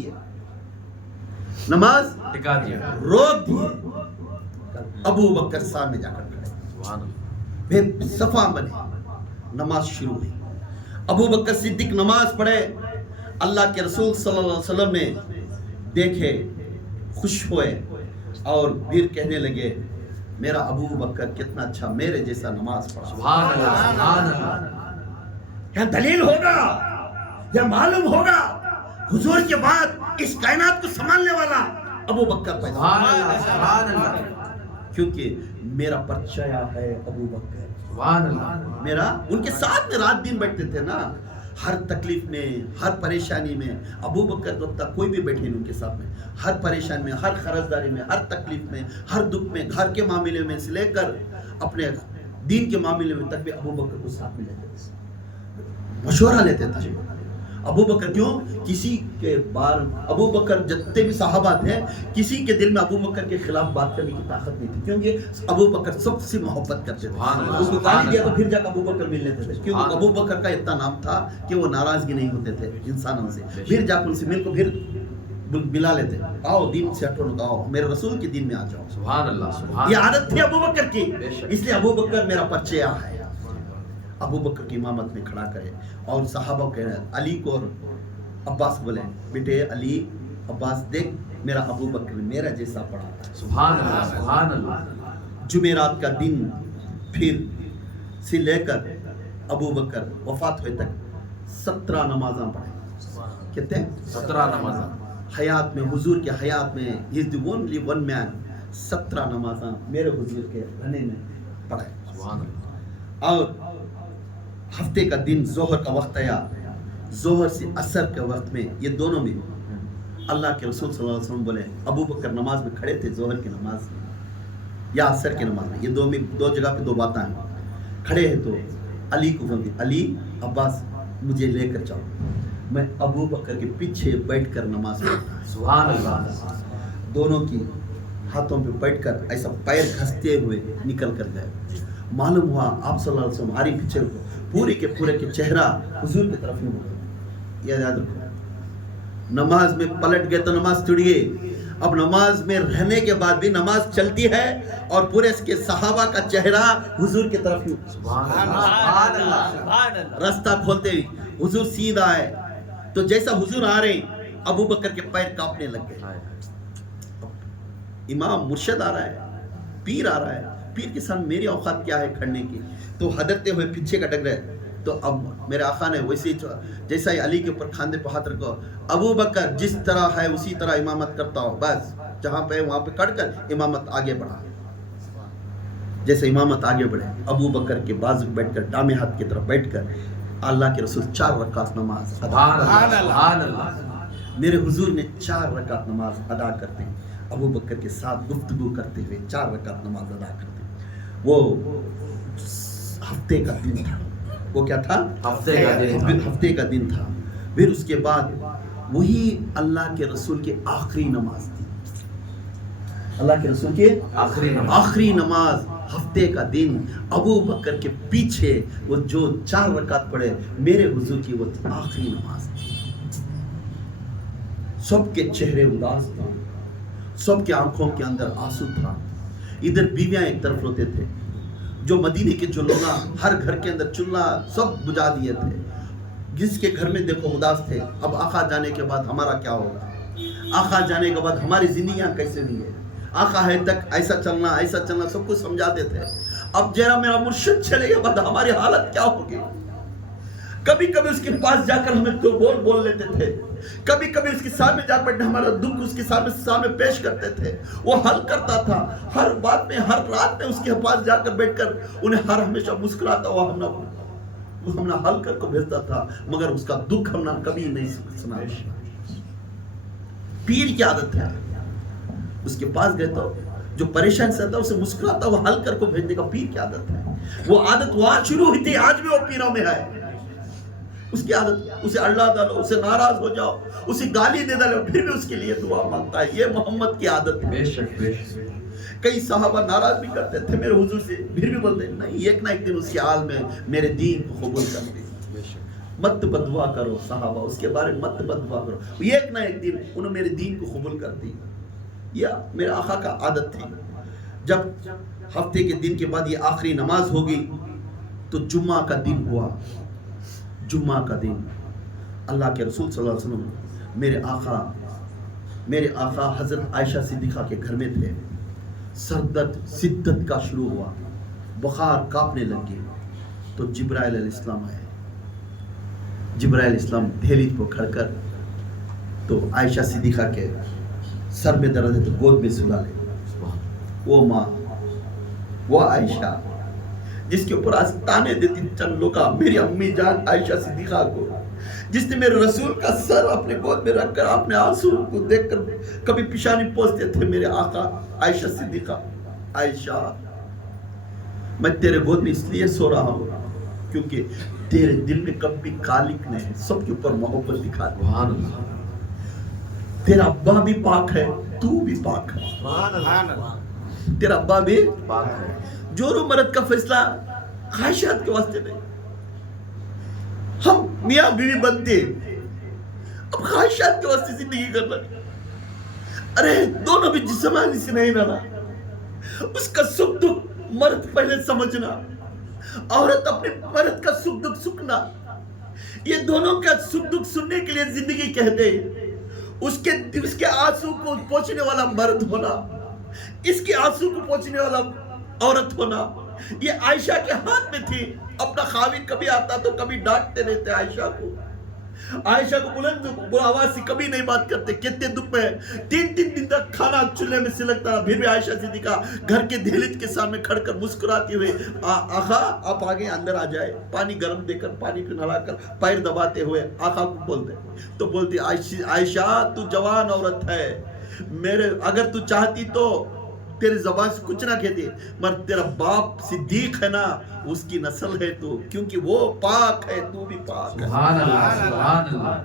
دی, نماز ٹکا دیا, روک دی. ابو بکر سامنے جا کر کھڑے, پھر صفا بنے, نماز شروع ہوئی. ابو بکر صدیق نماز پڑھے. اللہ کے رسول صلی اللہ علیہ وسلم نے دیکھے, خوش ہوئے اور پھر کہنے لگے میرا ابو بکر کتنا اچھا, میرے جیسا نماز پڑھا. سبحان اللہ, سبحان اللہ. کیا دلیل ہوگا, یا معلوم ہوگا حضور کے بعد اس کائنات کو سنبھالنے والا ابو بکر پیدا. سبحان اللہ, سبحان اللہ, کیونکہ میرا پرچایا ہے ابو بکر. سبحان اللہ. میرا ان کے ساتھ میں رات دن بیٹھتے تھے نا, ہر تکلیف میں, ہر پریشانی میں ابو بکر ربتا کوئی بھی بیٹھے ان کے ساتھ میں, ہر پریشانی میں, ہر خرچداری میں, ہر تکلیف میں, ہر دکھ میں, گھر کے معاملے میں سے لے کر اپنے دین کے معاملے میں تک بھی ابو بکر کو ساتھ میں لیتے تھے, مشورہ لیتے تھے. ابو بکر کیوں, کسی کے بار ابو بکر جتنے بھی صحابہ تھے کسی کے دل میں ابو بکر کے خلاف بات کرنے کی طاقت نہیں تھی, کیونکہ ابو بکر سب سے محبت کرتے تھے. اس کو گالی دیا تو پھر جا کر ابو بکر مل لیتے تھے, کیونکہ ابو بکر کا اتنا نام تھا کہ وہ ناراضگی نہیں ہوتے تھے انسانوں سے, پھر جا کر ان سے مل کو پھر ملا لیتے, آؤ دین سے ہٹو, آؤ میرے رسول کے دین میں آ جاؤ. سبحان اللہ, سبحان یہ اللہ. عادت تھی ابو بکر کی, اس لیے ابو بکر میرا پرچیا ہے. ابو بکر کی امامت میں کھڑا کرے اور صحابہ کہہ رہے, علی کو اور عباس بولے بیٹے علی عباس دیکھ میرا ابو بکر میرا جیسا پڑھا تھا. سبحان اللہ, سبحان اللہ. جمعرات کا دن پھر سے لے کر ابو بکر وفات ہوئے تک 17 نمازاں پڑھے. کہتے ہیں 17 نمازاں حیات میں, حضور کے حیات میں, he is the only one man, 17 نمازاں میرے حضور کے رہنے میں پڑھے. سبحان اللہ. اور ہفتے کا دن ظہر کا وقت آیا, ظہر سے عصر کے وقت میں, یہ دونوں میں اللہ کے رسول صلی اللہ علیہ وسلم بولے ابو بکر نماز میں کھڑے تھے, ظہر کی نماز میں یا عصر کی نماز میں, یہ دو جگہ پہ دو باتیں ہیں. کھڑے ہیں تو علی کو بولتے, علی عباس مجھے لے کر جاؤ, میں ابو بکر کے پیچھے بیٹھ کر نماز پڑھتا. سبحان اللہ. دونوں کی ہاتھوں پہ بیٹھ کر ایسا پیر گھستے ہوئے نکل کر گئے. معلوم ہوا آپ صلی اللہ علیہ وسلم ہاری پیچھے پورے کے چہرہ حضور کی طرف ہی ہو گیا. یہ یاد رکھو, نماز میں پلٹ گئے تو نماز ٹوٹ گئی. اب نماز میں رہنے کے بعد بھی نماز چلتی ہے اور پورے اس کے صحابہ کا چہرہ حضور کی طرف ہی. سبحان اللہ, سبحان اللہ. راستہ کھولتے ہی حضور سیدھا آئے تو جیسا حضور آ رہے ابو بکر کے پیر کانپنے لگ گئے. امام مرشد آ رہا ہے, پیر آ رہا ہے, پیر کے ساتھ میری اوقات کیا ہے کھڑنے کی, تو حضرتے ہوئے پیچھے کا ڈگ رہے. تو اب میرے آقا نے ویسے جیسا ہی علی کے اوپر کھاندے پہ ہاتھ رکھو, ابو بکر جس طرح ہے اسی طرح امامت کرتا ہو, بس جہاں پہ وہاں پہ کٹ کر امامت آگے بڑھا. جیسے امامت آگے بڑھے, ابو بکر کے بازو بیٹھ کر دامے ہاتھ کی طرف بیٹھ کر اللہ کے رسول 4 رکعت نماز سبحان اللہ. میرے حضور نے 4 رکعت نماز ادا کرتے ہیں, ابو بکر کے ساتھ گفتگو کرتے ہوئے 4 رکعت نماز ادا کرتے ہیں. وہ ہفتے کا دن تھا. وہ کیا تھا؟ ہفتے کا دن تھا. پھر اس کے بعد وہی اللہ کے رسول کی آخری نماز تھی. اللہ کے رسول کی آخری نماز ہفتے کا دن ابو بکر کے پیچھے وہ جو 4 رکعت پڑھے میرے حضور کی وہ آخری نماز تھی. سب کے چہرے اداس تھے, سب کے آنکھوں کے اندر آنسو تھا. ادھر بیویاں ایک طرف روتے تھے, جو مدینے کے جو لوگ ہر گھر کے اندر چولہا سب بجھا دیے تھے, جس کے گھر میں دیکھو اداس تھے. اب آقا جانے کے بعد ہمارا کیا ہوگا, آقا جانے کے بعد ہماری زندگیاں کیسے ہوئی ہے, آقا ہے تک ایسا چلنا سب کچھ سمجھاتے تھے. اب جرا میرا مرشد چلے گا بعد ہماری حالت کیا ہوگی. کبھی کبھی اس کے پاس جا کر ہمیں تو بول لیتے تھے, کبھی کبھی اس کے سامنے جا کر ہمارا دکھ اس کے سامنے پیش کرتے تھے. وہ حل کرتا تھا ہر بات میں, ہر رات میں اس کے پاس جا کر بیٹھ کر انہیں ہر ہمیشہ مسکراتا ہوا ہم نے حل کر کو بھیجتا تھا, مگر اس کا دکھ ہم نے کبھی نہیں سنا. پیر کی عادت ہے, اس کے پاس گئے تو جو پریشان سے تھا اسے مسکراتا ہوا حل کر کو بھیجنے کا پیر کی عادت ہے. وہ عادت وہاں شروع ہوئی تھی, آج بھی وہ پیروں میں ہے. اس کی عادت, اسے اللہ ڈالو, اسے ناراض ہو جاؤ, اسے گالی دے ڈالو, پھر بھی اس کے لیے دعا مانگتا ہے. یہ محمد کی عادت ہے. بے شک. کئی صحابہ ناراض بھی کرتے تھے میرے حضور سے, پھر بھی بولتے نہیں ایک نہ ایک دن اس کے حال میں میرے دین کو قبول کر دیں. मत बदुआ करो सहाबा, उसके बारे में मत बदुआ करो। एक ना एक दिन उन्होंने मेरे दीन को कबूल कर दी। या मेरे आका का आदत थी, जब हफ्ते के दिन के बाद ये आखिरी नमाज होगी तो जुम्मा का दिन हुआ। जुम्मा का दिन अल्लाह के रसूल सल्लल्लाहु अलैहि वसल्लम मेरे आका हजरत आयशा सिद्दीक़ा के घर में थे। सरदर्द शिद्दत का शुरू हुआ, बुखार कांपने लगे तो जिब्राइल अलैहिस्सलाम आए। जिब्राइल अलैहिस्सलाम दहलीज पर खड़ कर तो आयशा सिद्दीक़ा के सर में दर्द है तो गोद में सुला ले। वो माँ, वो आयशा जिसके ऊपर आज ताने देती चंद लोग, मेरी अम्मी जान आयशा सिद्दीक़ा को, जिसने मेरे रसूल का सर अपने गोद में रखकर अपने आंसू को देखकर कभी पिशानी पोंछते थे मेरे आका आयशा सिद्दीक़ा। आयशा, मैं तेरे गोद में इसलिए सो रहा हूँ क्योंकि तेरे दिल में कभी कालिक नहीं है, सबके ऊपर मोहब्बत दिखा दे। तेरा अब्बा भी पाक है, तू भी पाक है। तेरा अब्बा भी पाक है। जोरो मर्द का फैसला ख्वाहिशात के वास्ते नहीं। हम मियाँ बीवी बनते अब ख्वाहिशात के वास्ते जिंदगी करना। अरे दोनों भी जिस्मानी से नहीं रहना। उसका सुख दुख मर्द पहले समझना, औरत अपने मर्द का सुख दुख सुनना। ये दोनों का सुख दुख सुनने के लिए जिंदगी कहते। उसके आंसू को पोंछने वाला मर्द होना, इसके आंसू को पोंछने वाला औरत होना, ये आयशा के हाथ में थी। अपना खाविन कभी आता तो कभी डांटते रहते आयशा को। आयशा को बुलंद आवाज से कभी नहीं बात करते। कितने दुख में 3-3 दिन तक खाना चूल्हे में सिलकता रहा, फिर भी आयशा सिद्दीक़ा घर के दहलीज के सामने खड़कर मुस्कुराती हुए, आका आप आगे अंदर आ जाए। पानी गर्म देकर, पानी को नलाकर पैर दबाते हुए आका को बोलते तो बोलती, आयशा तू जवान औरत है, मेरे अगर तू चाहती तो तेरे जबान से कुछ ना कहती, मगर तेरा बाप सिद्दीक है ना, उसकी नस्ल है तू, क्योंकि वो पाक है, तू भी पाक है। सुभान अल्लाह, सुभान अल्लाह।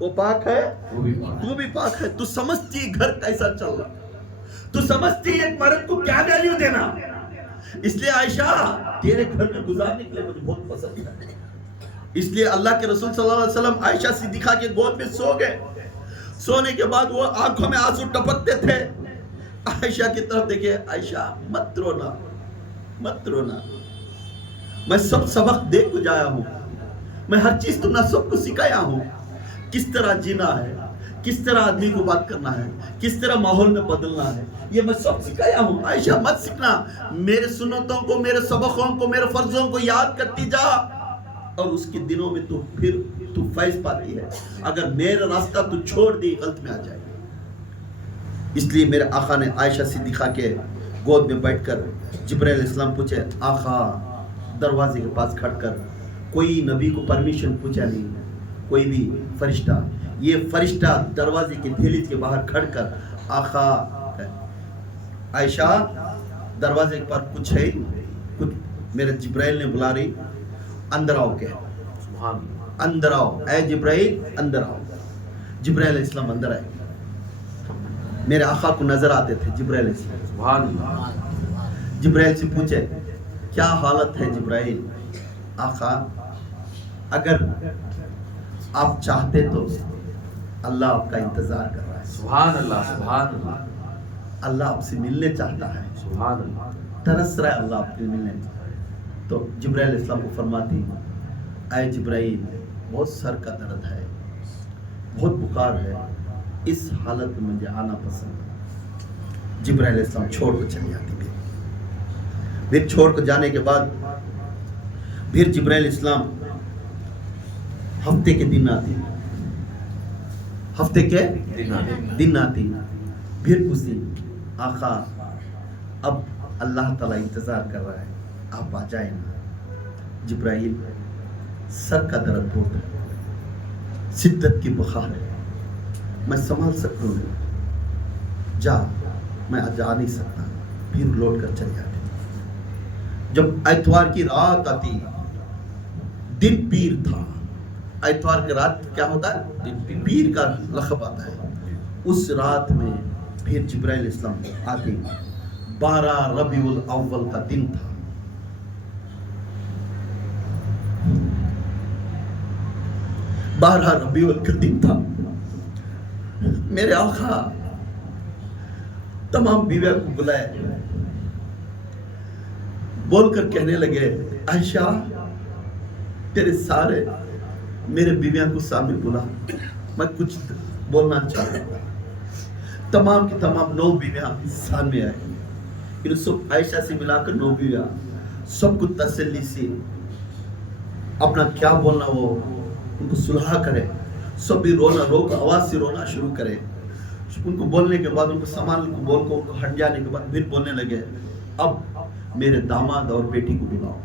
वो पाक है, वो भी पाक। तू भी पाक है। तू समझती घर कैसा चल रहा, तू समझती एक मर्द को क्या वैल्यू देना। इसलिए आयशा तेरे घर में गुजारने के लिए मुझे बहुत पसंद है। इसलिए अल्लाह के रसूल सल्लल्लाहु अलैहि वसल्लम आयशा सिद्दीक़ा के गोद में सो गए। सोने के बाद वो आंखों में आंसू टपकते थे। आयशा की तरफ देखिए, आयशा मत रोना, मत रोना, मैं सब सबक दे को जाया हूँ, मैं हर चीज तुमने सबको सिखाया हूँ, किस तरह जीना है, किस तरह आदमी को बात करना है, किस तरह माहौल में बदलना है, ये मैं सब सिखाया हूँ। आयशा मत सीखना, मेरे सुन्नतों को, मेरे सबकों को, मेरे फर्जों को याद करती जा, और उसके दिनों में तू फिर तू फैज पाती है। अगर मेरा रास्ता तू छोड़ दी गलत में आ जाएगी। इसलिए मेरे आका ने आयशा सिद्दीक़ा के गोद में बैठकर जिब्राइल अलैहिस्सलाम पूछे, आका दरवाजे के पास खड़कर, कोई नबी को परमिशन पूछा नहीं, कोई भी फरिश्ता, ये फरिश्ता दरवाजे के दहलीज के बाहर खड़कर, आका आयशा दरवाजे पर कुछ है, कुछ मेरे जिब्राइल ने बुला रही, अंदर आओ के, अंदर आओ, ऐ जिब्राइल अंदर आओ। जिब्राइल अलैहिस्सलाम अंदर आए। मेरे आका को नजर आते थे जिब्राइल अलैहिस्सलाम। जिब्राइल से पूछे, क्या हालत है जिब्राइल? आका अगर आप चाहते तो अल्लाह आपका इंतजार कर रहा है। सुभान अल्लाह, सुभान अल्लाह। अल्लाह आपसे मिलने चाहता है, सुभान अल्लाह। तरस रहा है अल्लाह आपसे मिलने। तो जिब्राइल अलैहिस्सलाम को फरमाती, ऐ जिब्राइल बहुत सर का दर्द है, बहुत बुखार है, इस हालत में मुझे आना पसंद है। जिब्राइल अलैहिस्सलाम छोड़ कर चली जाती थी। फिर छोड़ कर जाने के बाद फिर जिब्राइल अलैहिस्सलाम हफ्ते के दिन आती, हफ्ते के दिन आती, फिर पूछती, आका अब अल्लाह ताला इंतजार कर रहा है, आप आ जाए ना। जिब्राइल सर का दर्द बहुत है, शिद्दत की बुखार है, मैं संभाल सकता हूँ, जा, मैं जा नहीं सकता। फिर लौट कर चले जाते। जब इतवार की रात आती, दिन पीर था, इतवार की रात क्या होता है, पीर का लक़ब आता है। उस रात में फिर जिब्राइल अलैहिस्सलाम आते, 12 रबीउल अव्वल का दिन था। 12 रबीउल का दिन था। मेरे आका तमाम बीवियों को बुलाए, बोलकर कहने लगे, आयशा तेरे सारे मेरे बीवियों को सामने बुला, मैं कुछ बोलना चाहता हूँ। तमाम की तमाम 9 बीवियां सामने आई। इन सब आयशा से मिलाकर 9 बीवियां, सबको तसल्ली से अपना क्या बोलना वो उनको सुलह करे। सब भी रोना रोक आवाज से रोना शुरू करे। उनको बोलने के बाद उनको सामान को बोल को उनको हट जाने के बाद फिर बोलने लगे, अब मेरे दामाद और बेटी को बुलाओ,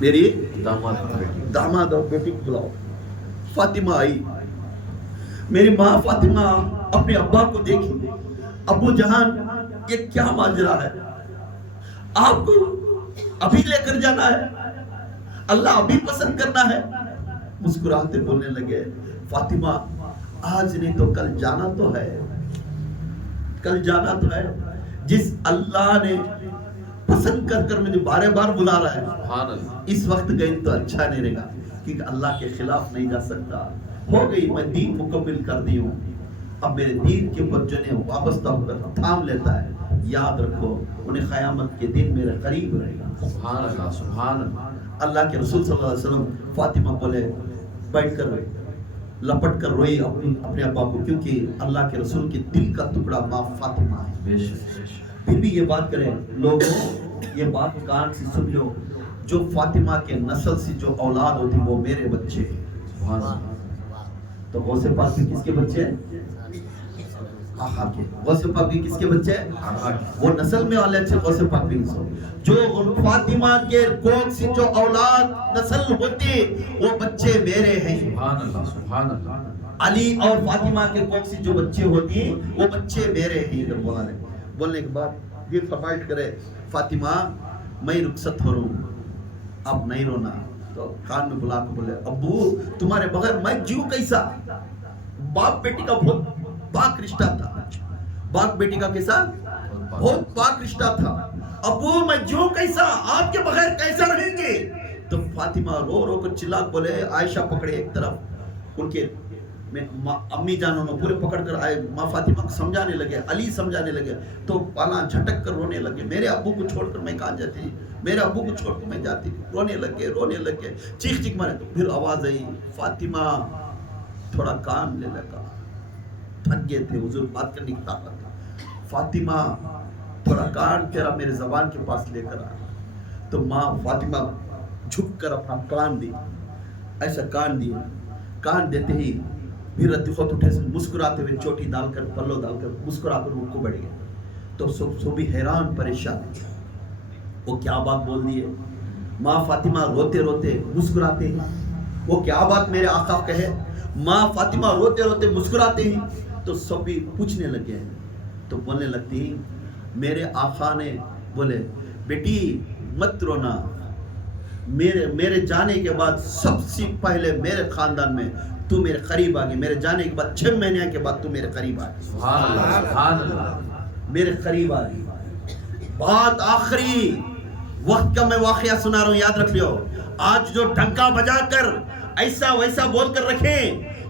मेरी दामाद और बेटी को बुलाओ। फातिमा आई। मेरी माँ फातिमा अपने अब्बा को देखी, अबू जहान ये क्या माजरा है, आपको अभी लेकर जाना है, अल्लाह अभी पसंद करना है। मुस्कुराते बोलने लगे, फातिमा आज नहीं तो कल जाना तो है, कल जाना तो है। जिस अल्लाह ने पसंद कर कर मुझे बार बार बुला रहा है, इस वक्त गए तो अच्छा नहीं रहेगा, क्योंकि अल्लाह के खिलाफ नहीं जा सकता। हो गई, मैं दीन मुकम्मिल कर दी हूँ, अब मेरे दीन के ऊपर जो है वाबस्ता होकर थाम लेता है, याद रखो उन्हें क़यामत के दिन मेरे करीब रहेगा। सुभान अल्लाह, सुभान अल्लाह। अल्लाह के रसूल सल्लल्लाहु अलैहि वसल्लम फातिमा बोले, बैठ कर लपट कर रोई अपने अब्बा को, क्योंकि अल्लाह के रसूल के दिल का टुकड़ा माँ फातिमा है। फिर भी ये बात करें लोगों, ये बात कान से सुन लो, जो फातिमा के नस्ल से जो औलाद होती वो मेरे बच्चे हैं। तो गौसे पाक के किसके बच्चे हैं? आका के। गौसे पाक के किसके बच्चे हैं? वो नस्ल में वाले अच्छे गौसे पाक के। जो फातिमा के कोख से जो औलाद नस्ल होती वो बच्चे मेरे हैं। सुभान अल्लाह, सुभान अल्लाह। अली और फातिमा के कोख से जो बच्चे होती वो बच्चे मेरे हैं। इधर बोलने के बाद फिर फरमाइश करे, फातिमा मैं रुखसत हो रहा हूँ, अब नहीं रोना। तो कान में बुला के बोले, अब्बू तुम्हारे बगैर मैं जीव कैसा? बाप बेटी का बहुत पाक रिश्ता था, बाप बेटी का कैसा? बहुत पाक रिश्ता था। अब्बू मैं जीव कैसा, आपके बगैर कैसा रहेंगे? तो फातिमा रो रो कर चिल्ला बोले, आयशा पकड़े एक तरफ, उनके अम्मी जानों में पूरे पकड़ कर आए, माँ फातिमा को समझाने लगे, अली समझाने लगे, तो पाला झटक कर रोने लगे, मेरे अब्बू को छोड़कर मैं कहाँ जाती, मेरे अब्बू को छोड़कर मैं जाती। रोने लगे, चीख चीख मारे। तो फिर आवाज आई, फातिमा थोड़ा कान ले लगा, थक गए थे हुजूर, बात करने की ताकत था। फातिमा थोड़ा कान तेरा मेरे जबान के पास लेकर आ। तो माँ फातिमा झुक कर अपना कान दी, ऐसा कान दिए। कान देते ही फिर खुद उठे, मुस्कुराते हुए चोटी डालकर पल्लो डालकर मुस्कुराकर उनको बढ़ गए। तो सो भी हैरान परेशान, वो क्या बात बोल दी है। माँ फातिमा रोते रोते मुस्कुराते हैं, वो क्या बात मेरे आका कहे। माँ फातिमा रोते रोते मुस्कुराते हैं। तो सब भी पूछने लगे हैं, तो बोलने लगती हैं, मेरे आका ने बोले, बेटी मत रोना, मेरे जाने के बाद सबसे पहले मेरे खानदान में तू मेरे करीब आ गई। मेरे जाने के बाद 6 महीने के बाद तू मेरे करीब आ गई। सुभान अल्लाह, सुभान अल्लाह। मेरे करीब आ गई। बात आखिरी वक्त का मैं वाकया सुना रहा हूँ, याद रख लियो। आज जो डंका बजाकर ऐसा वैसा बोलकर रखे,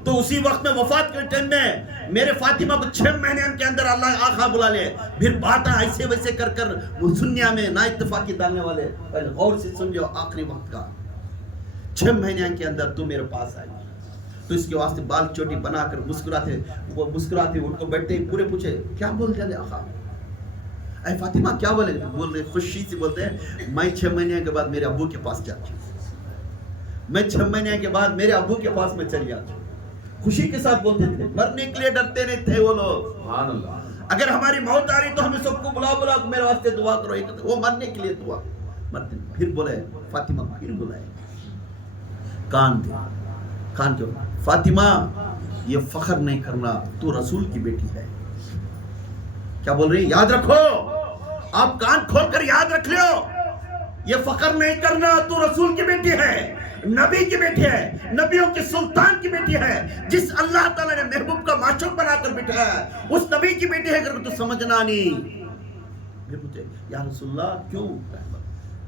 तो उसी वक्त में वफात के टाइम में मेरे फातिमा को 6 महीने के अंदर अल्लाह आखा बुला ले। फिर बात ऐसे वैसे कर कर दुनिया में ना इत्तेफाकी डालने वाले, पहले गौर से सुन लियो। आखिरी वक्त का 6 महीने के अंदर तू मेरे पास आई। तो इसके वास्ते बाल चोटी बनाकर मुस्कुराते उनको बैठते ही पूरे पूछे, क्या बोलते हैं आखा? अरे फातिमा क्या बोले? बोल रहे खुशी से बोलते हैं, मैं 6 महीने के बाद मेरे अब्बू के पास जाती हूँ, मैं 6 महीने के बाद मेरे अब्बू के पास में चली जाती हूँ। खुशी के साथ बोलते थे, मरने के लिए डरते नहीं थे वो लोग। सुभान अल्लाह। अगर हमारी मौत आ रही तो हमें सबको बुला मेरे वास्ते दुआ करो, वो मरने के लिए दुआ मरते। फिर बोले फातिमा, फिर बुलाए, कान क्यों? फातिमा ये फख्र नहीं करना, तू रसूल की बेटी है। क्या बोल रही? याद रखो, आप कान खोल कर याद रख लो, ये फख्र नहीं करना, तू रसूल की बेटी है, नबी की बेटी है, नबियों के सुल्तान की बेटी है, जिस अल्लाह ताला ने महबूब का माशूक बनाकर बिठाया है, उस नबी की बेटी है। अगर तू समझना नहीं, फिर पूछे या रसूलल्लाह क्यों?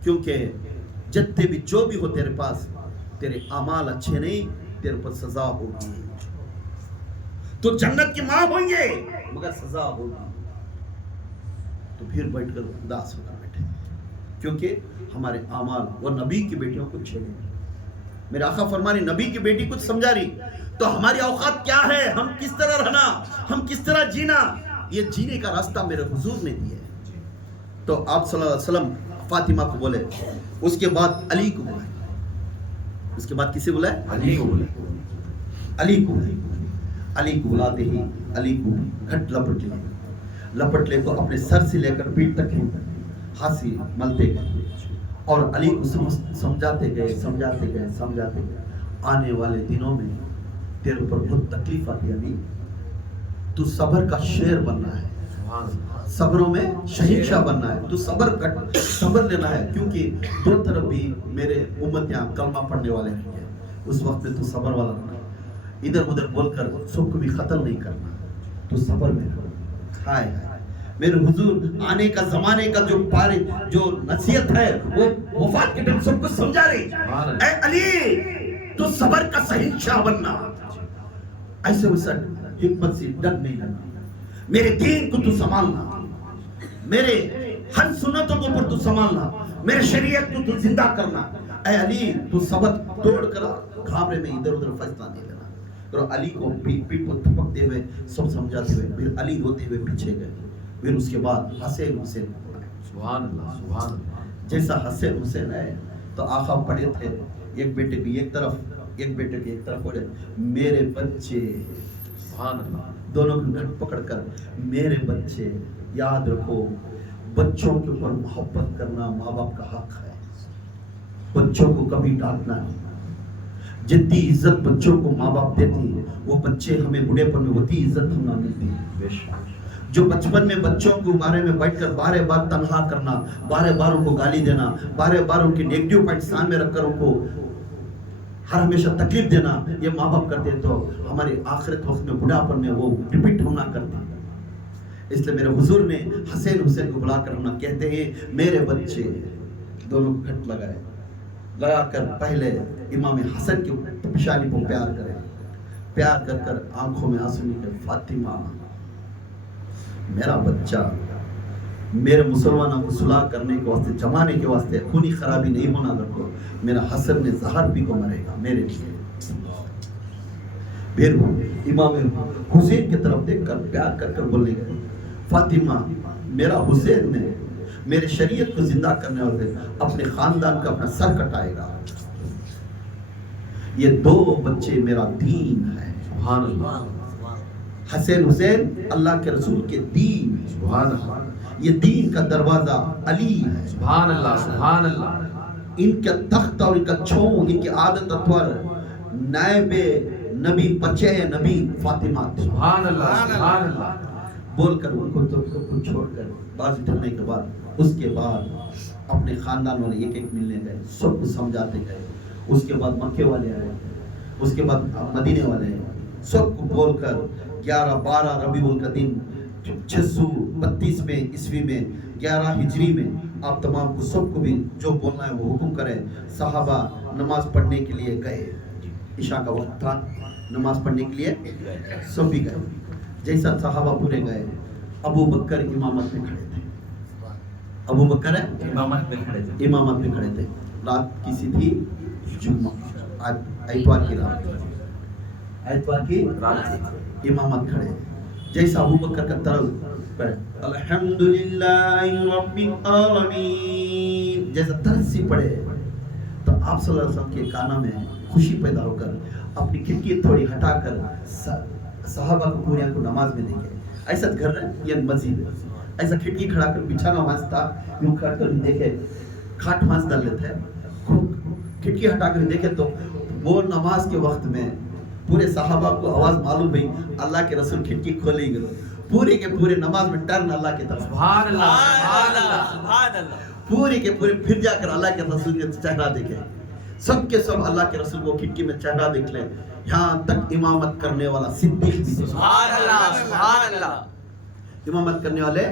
क्योंकि जितने भी जो भी हो तेरे पास, तेरे अमाल अच्छे नहीं, तेरे पर सजा होगी, तो जन्नत की मां होंगे मगर सजा होगी। तो फिर बैठकर उदास होकर बैठे, क्योंकि हमारे आमाल वो नबी की बेटियों को छेड़े। मेरे आका फरमाने नबी की बेटी कुछ समझा रही तो हमारी औकात क्या है, हम किस तरह रहना, हम किस तरह जीना, ये जीने का रास्ता मेरे हुजूर ने दिया है। तो आप सल्लल्लाहु अलैहि वसल्लम फातिमा को बोले, उसके बाद अली को बुलाए, उसके बाद किसे बुलाए, अली को बोले, अली को बुलाए। अली को बुलाते ही अली को घट लपट ले तो अपने सर से लेकर पीठ तक हाथी मलते गए और अली को समझाते गए, आने वाले दिनों में तेरे ऊपर बहुत तकलीफ आती है अली, तू सब्र का शेर बनना है, सब्रों में शहींशाह बनना है, तू सब्र लेना है, क्योंकि दो तरफ भी मेरे उम्मत यहाँ कलमा पढ़ने वाले हैं, उस वक्त में तू सब्र वाला रहना, इधर उधर बोलकर सबको भी खत्म नहीं करना, तू सब्र में रह। हाय मेरे हुजूर आने का जमाने का जो नसीहत है वो वफात के टाइम सबको समझा रही, ऐ अली तू सब्र का शहींशाह बनना, ऐसे वैसा हिम्मत से डर नहीं लगना, मेरे दीन को तू संभालना, मेरे हर सुन्नतों के ऊपर तू संभालना, मेरे शरीयत को तू जिंदा करना, ऐ अली तू सबक तोड़कर घाबरे में इधर उधर फैसला नहीं लेना। तो अली को पीठ पर थपकते हुए सब समझाते हुए फिर अली रोते हुए पीछे गए। फिर उसके बाद हसन हुसैन को बुलाया, सुभान अल्लाह, सुभान अल्लाह। जैसा हसन हुसैन आए तो आका पड़े थे, एक बेटे की एक तरफ एक बेटे की एक तरफ पड़े, मेरे बच्चे, सुभान अल्लाह, दोनों को घट पकड़कर मेरे बच्चे, याद रखो बच्चों के ऊपर मोहब्बत करना माँ बाप का हक है, बच्चों को कभी डांटना नहीं, जितनी इज्जत बच्चों को माँ बाप देती वो बच्चे हमें बुढ़ेपन में उतनी इज्जत हम ना मिलती। बेशक जो बचपन में बच्चों के बारे में बैठकर बारे बार तनहा करना, बारे बार उनको गाली देना, बारे बार उनके नेगेटिव पॉइंट सामने रखकर उनको हर हमेशा तकलीफ देना, ये माँ बाप करते तो हमारे आखिरत वक्त में बुढ़ापन में वो रिपीट होना करते। इसलिए मेरे हुजूर ने हसन हुसैन को बुलाकर हम कहते हैं मेरे बच्चे, दोनों को घट लगाकर पहले इमाम हसन की पेशानी को प्यार करें, प्यार कर कर आंखों में आंसू निकले, फातिमा मेरा बच्चा, मेरे मुसलमानों को सुलह करने के वास्ते, जमाने के वास्ते खूनी खराबी नहीं होना रखो, मेरा हसन ने जहर पी को मरेगा मेरे लिए। फिर इमाम हुसैन की तरफ देखकर प्यार कर कर बोलने गए, फातिमा मेरा हुसैन ने मेरे शरीयत को जिंदा करने वाले अपने खानदान का अपना सर कटाएगा, ये दो बच्चे मेरा दीन है। सुभान अल्लाह, हसन हुसैन अल्लाह के रसूल के दीन, सुभान अल्लाह, ये दीन का दरवाजा अली है, सुभान अल्लाह, सुभान अल्लाह। इनका तख्त और इनका छों, इनकी आदत अतवर नायबे नबी बचे नबी फातिमा, सुभान अल्लाह, सुभान अल्लाह। बोलकर उनको तो छोड़कर बाजू ठहरने के बाद उसके बाद अपने खानदान वाले एक एक मिलने गए, सबको समझाते गए। उसके बाद मक्के वाले आए, उसके बाद मदीने वाले आए, सबको बोलकर 11-12 रबीउल का दिन 632 में ईस्वी में 11 हिजरी में आप तमाम को सबको भी जो बोलना है वो हुक्म करें। सहाबा नमाज पढ़ने के लिए गए, इशा का वक्त था, नमाज पढ़ने के लिए सब भी गए। जैसा सहाबा पूरे गए, अबू बकर इमामत में खड़े थे, अबू बकर इमामत में खड़े थे। रात किसी थी जुम्मा, आइतवार की रात, आइतवार की रात इमामत खड़े। जैसा अबू बकर का तरफ पढ़े अल्हम्दुलिल्लाहि रब्बिल आलमीन, जैसा तरस सी पढ़े तो आप सल्लल्लाहु अलैहि वसल्लम के काना में खुशी पैदा होकर अपनी खिड़की थोड़ी हटाकर सहाबा को पूरे को नमाज में देखे। ऐसा घर है या मस्जिद है, ऐसा खिड़की खड़ा कर बिछाना वास्ता यूं खड़ा कर देखे, खाट मांस डाल लेते हैं, खिड़की हटा कर देखे तो वो नमाज के वक्त में पूरे सहाबा को आवाज मालूम हुई, अल्लाह के रसूल खिड़की खोले गए, पूरे के पूरे नमाज में टर्न अल्लाह की तरफ, सुभान अल्लाह, सुभान अल्लाह, सुभान अल्लाह। पूरे के पूरे फिर जाकर अल्लाह के रसूल के चेहरा देखे, सब के सब अल्लाह के रसूल को खिड़की में चेहरा देख ले। यहाँ तक इमामत करने वाला सिद्दीक भी, सुभान अल्लाह, सुभान अल्लाह, इमामत करने वाले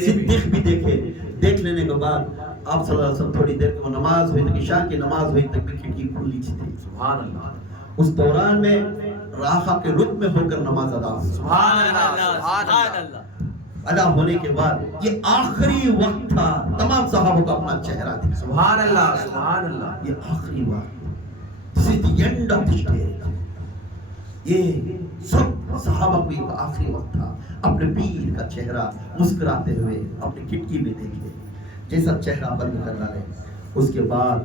सिद्दीक भी देखे। देख लेने के बाद आप सल्लल्लाहु अलैहि वसल्लम थोड़ी देर को नमाज हुई तक, इशा की नमाज हुई तक भी खिड़की खुली थी। सुभान अल्लाह। उस दौरान में राहा के रुख में होकर नमाज अदा हुई। सुभान अल्लाह, सुभान अल्लाह। अदा होने के बाद ये आखिरी वक्त था, तमाम साहबों का अपना चेहरा दिखा। सुभान अल्लाह, सुभान अल्लाह। ये आखिरी वक्त, this is the end of the stage. ये सब साहबा को एक आखिरी वक्त था, अपने पीर का चेहरा मुस्कुराते हुए अपनी खिड़की में देखे, जैसा चेहरा बंद कर डाले। उसके बाद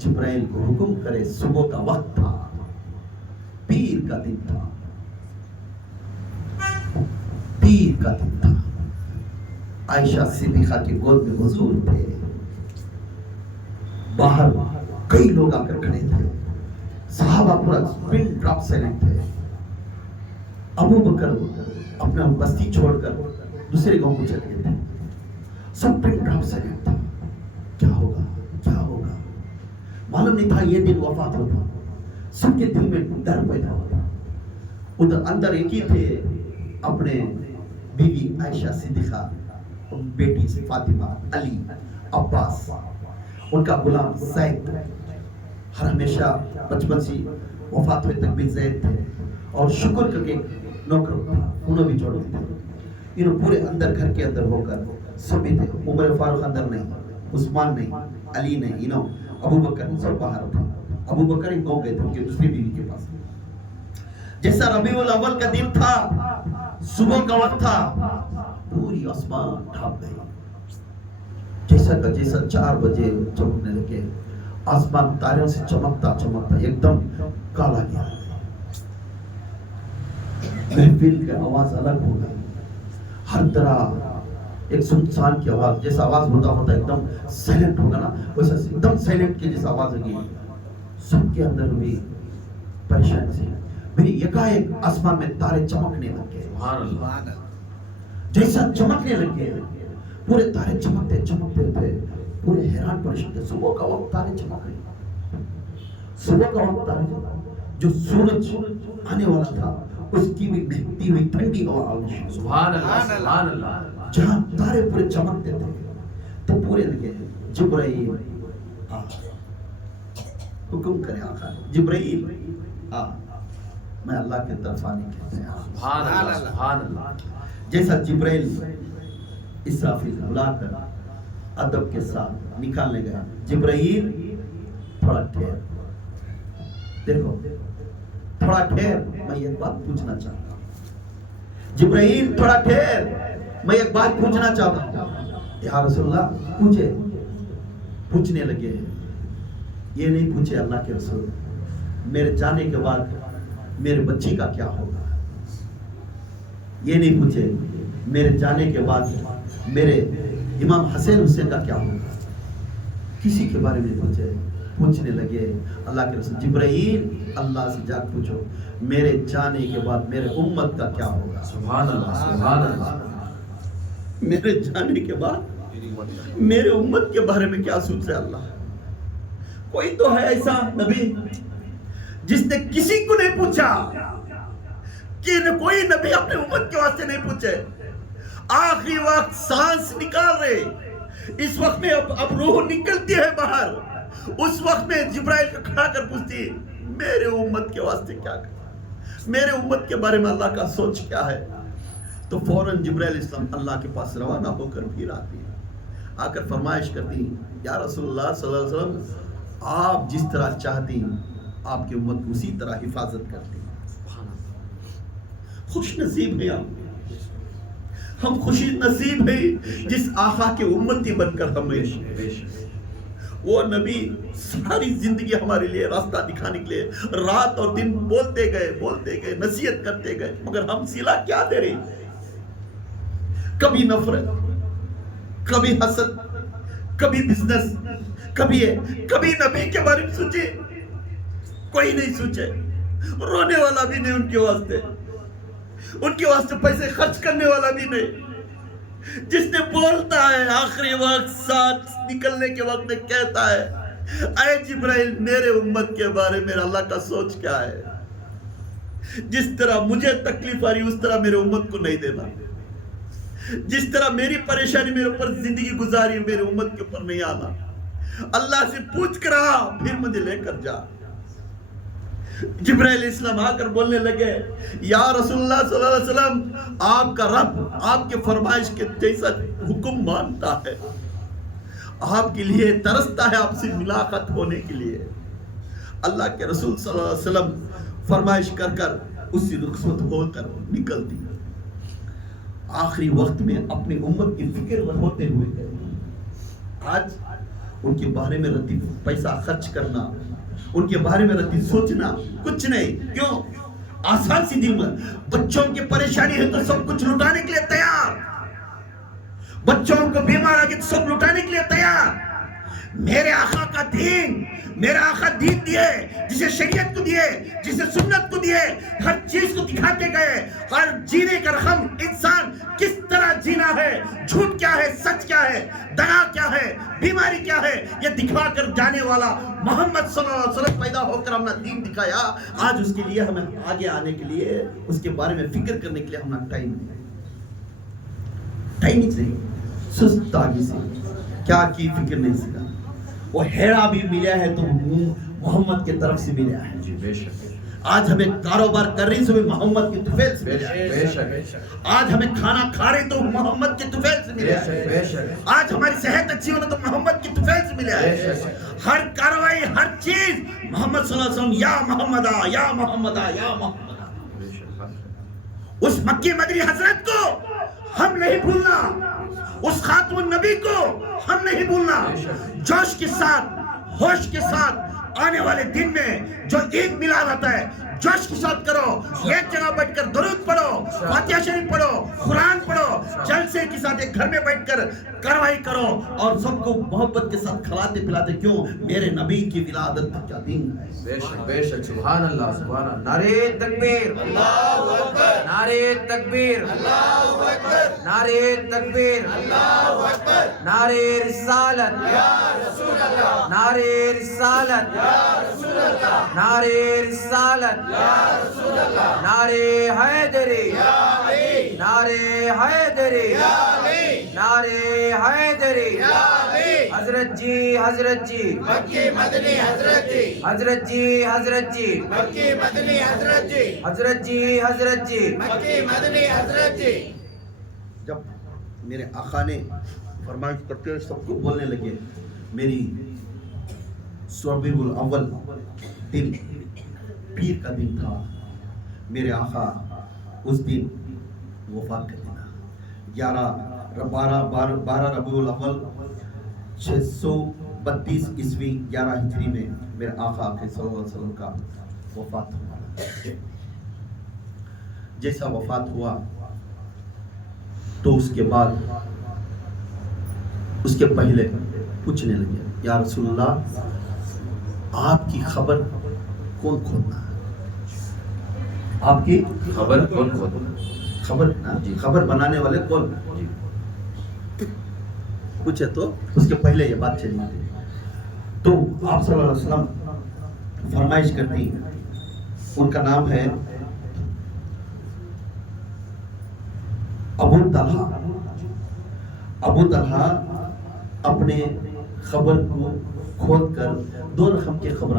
जिब्राइल को हुक्म करे, सुबह का वक्त था, पीर का दिन था, पीर का दिन था। आयशा सिद्दीक़ा की गोद में हुजूर थे, बाहर कई लोग आकर खड़े थे, सहाबा पूरा पिन ड्रॉप साइलेंट थे। अबू बकर अपना बस्ती छोड़कर दूसरे गांव को चले गए थे, सब पिन ड्रॉप साइलेंट था। क्या होगा, क्या होगा, मालूम नहीं था ये दिन वफात होगा। सबके दिल में डर पैदा होगा। उधर अंदर एक ही थे, अपने बीवी आयशा सिद्दीक़ा, बेटी फातिमा, अली, अब्बास, उनका गुलाम ज़ैद, हर हमेशा बचपन से वफात हुए तक भी ज़ैद थे, और शुक्र करके नौकर था, उन्हें भी जोड़ थे। इन पूरे अंदर, घर के अंदर होकर सभी थे। उमर फारूक अंदर नहीं, उस्मान नहीं, अली नहीं, इनो अबू बकर सब बाहर थे। अबू बकर एक गाँव गए थे उनकी दूसरी बीवी के पास। जैसा रबीउल अव्वल का दिन था, सुबह का वक्त था, पूरी आसमान ढाक गई। जैसा का जैसा 4 बजे चमकने लगे, आसमान तारों से चमकता चमकता एकदम काला गया। महफिल की आवाज अलग हो गई, हर तरह एक सुनसान की आवाज, जैसा आवाज होता होता एकदम साइलेंट होगा ना, वैसा एकदम साइलेंट की जैसा आवाज लगी। सबके अंदर भी परेशानी से मेरी एकाएक आसमान में तारे चमकने लगे। जैसा चमकने लगे, पूरे तारे चमकते चमकते थे, पूरे हैरान परेशान थे। सुबह का वक्त तारे चमक रहे, सुबह का वक्त तारे, जो सूरज आने वाला था उसकी भी बहती हुई ठंडी हवा आ रही। सुभान अल्लाह, सुभान अल्लाह। जहां तारे पूरे चमकते थे तो पूरे लगे जिब्राइल आ, हुक्म करे आका, जिब्राइल आ, मैं अल्लाह की तरफ आने कहते हैं। सुभान अल्लाह, सुभान अल्लाह। जैसा जिब्राइल इसराफिल बुलाकर अदब के साथ निकालने गया, जिब्राइल थोड़ा ठहर, देखो थोड़ा ठहर, मैं एक बात पूछना चाहता हूं। जिब्राइल थोड़ा ठहर, मैं एक बात पूछना चाहता हूं। या रसूलल्लाह, पूछे। पूछने लगे, ये नहीं पूछे अल्लाह के रसूल, मेरे जाने के बाद मेरे बच्ची का क्या होगा। ये नहीं पूछे मेरे जाने के बाद मेरे इमाम हसन हुसैन का क्या होगा, किसी के बारे में पूछे। पूछने लगे अल्लाह के रसूल, जिब्राइल अल्लाह से जा पूछो मेरे जाने के बाद मेरे उम्मत का क्या होगा। सुभान अल्लाह, सुभान अल्लाह। मेरे जाने के बाद मेरे उम्मत के बारे में क्या सोच रहे अल्लाह। कोई तो है ऐसा नबी जिसने किसी को नहीं पूछा, कि कोई नबी अपने उम्मत के वास्ते नहीं पूछे। आखिरी वक्त सांस निकाल रहे, इस वक्त में अब रूह निकलती है बाहर, उस वक्त में जिब्राइल को खड़ा कर पूछती, मेरे उम्मत के वास्ते क्या कर, मेरे उम्मत के बारे में अल्लाह का सोच क्या है। तो फौरन जिब्राइल इस्लाम अल्लाह के पास रवाना होकर फिर आती है, आकर फरमाइश करती, या रसूलुल्लाह सल्लल्लाहु अलैहि वसल्लम, आप जिस तरह चाहती आपकी उम्मत उसी तरह हिफाजत करती। खुश नसीब है हम खुशी नसीब है जिस आका के उम्मती बनकर हमें। वो नबी सारी जिंदगी हमारे लिए रास्ता दिखाने के लिए रात और दिन बोलते गए, नसीहत करते गए, मगर हम सिला क्या दे रहे, कभी नफरत, कभी हसद, कभी बिजनेस, कभी नबी के बारे में सोचे, कोई नहीं सोचे। रोने वाला भी नहीं उनके वास्ते पैसे खर्च करने वाला भी नहीं। जिसने बोलता है आखिरी वक्त सांस निकलने के वक्त में कहता है, ऐ जिब्राइल मेरे उम्मत के बारे में अल्लाह का सोच क्या है। जिस तरह मुझे तकलीफ आ रही उस तरह मेरे उम्मत को नहीं देना, जिस तरह मेरी परेशानी मेरे ऊपर जिंदगी गुजारी मेरे उम्मत के ऊपर नहीं आना। अल्लाह से पूछ कर आ, फिर मुझे लेकर जा। जिब्राइल इस्लाम आकर बोलने लगे, या रसूलुल्लाह सल्लल्लाहु अलैहि वसल्लम, आपका रब आपके फरमाइश के जैसा हुक्म मानता है, आपके लिए तरसता है आपसे मुलाकात होने के लिए। अल्लाह के रसूल सल्लल्लाहु अलैहि वसल्लम फरमाइश कर कर उससे रुखसत होकर निकल दी। आखिरी वक्त में अपनी उम्मत की फिक्र होते हुए आज उनके बारे में रत्ती पैसा खर्च करना, उनके बारे में रत्ती सोचना कुछ नहीं। क्यों? आसान सी दिल में बच्चों की परेशानी है तो सब कुछ लुटाने के लिए तैयार, बच्चों को बीमार आ गए तो सब लुटाने के लिए तैयार। मेरे आका का दीन, मेरा आका दीन दिए, जिसे शरीयत को दिए, जिसे सुन्नत को दिए, हर चीज को दिखाते गए। हर जीने का हम इंसान किस तरह जीना है, झूठ क्या है, सच क्या है, दगा क्या है, बीमारी क्या है, ये दिखा कर जाने वाला मोहम्मद सल्लल्लाहु अलैहि वसल्लम पैदा होकर हमने दीन दिखाया। आज उसके लिए हमें आगे आने के लिए, उसके बारे में फिक्र करने के लिए हमारा टाइम नहीं चाहिए। सुस्त आगे से क्या की फिक्र नहीं सीखा। वो हेड़ा भी मिला है तो मोहम्मद की तरफ से मिला है। जी बेशक। आज हमें कारोबार कर रही तो मोहम्मद की तुफैल से मिला है। बेशक। आज हमें खाना खा रही तो मोहम्मद की तुफैल से मिला है। बेशक। आज हमारी सेहत अच्छी होना तो मोहम्मद की तुफैल से मिला है। हर कार्रवाई, हर चीज मोहम्मद सल्लल्लाहु अलैहि वसल्लम, या मोहम्मदा, या मोहम्मदा, या मोहम्मदा। उस मक्की मदनी हजरत को हम नहीं भूलना, उस खातमुन नबी को हम नहीं भूलना। जोश के साथ, होश के साथ आने वाले दिन में जो ईद मिलाद आता है, जोश के साथ करो। एक जगह बैठकर दुरूद पढ़ो, फातिहा शरीफ पढ़ो, कुरान पढ़ो, जलसे के साथ एक घर में बैठकर कार्रवाई करो और सबको मोहब्बत के साथ खिलाते पिलाते। क्यों? मेरे नबी की विलादत का दिन है। बेशक बेशक। सुभान अल्लाह, सुभान अल्लाह। नारे तकबीर, अल्लाहु अकबर। नारे तकबीर, अल्लाहु अकबर। नारे तकबीर, अल्लाहु अकबर। नारे रिसालत, या रसूल अल्लाह। नारे रिसालत, या रसूल अल्लाह। नारे रिसालत, या रसूल अल्लाह। नारे हैदरी, या अली। नारे हैदरी, या अली। नारे हैदरी, या अली। हजरत जी, हजरत जी, मक्की मदनी हजरत जी, हजरत जी, हजरत जी, मक्की मदनी हजरत जी, हजरत जी, हजरत जी। मक्की मदनी हजरत जी। जब मेरे आका ने फरमाइश करते हुए सबको बोलने लगे, मेरी रबीउल अव्वल दिन पीर का दिन था, मेरे आका उस दिन वफात कर देना। 12 रबीउल अव्वल 632 ईस्वी 11 हिजरी में मेरे आका सल्लल्लाहु अलैहि वसल्लम का वफात हुआ। जैसा वफात हुआ तो उसके बाद, उसके पहले पूछने लगे, या रसूलल्लाह, आपकी खबर कौन खोलना है? आपकी खबर कौन खोलना? खबर ना जी, खबर बनाने वाले कौन पूछे तो उसके पहले ये बात चली। तो आप सल्लल्लाहु अलैहि वसल्लम फरमाइश करती, उनका नाम है अबू तलहा। अबू तलहा अपने खबर को खोद कर 2 रकम के खबर,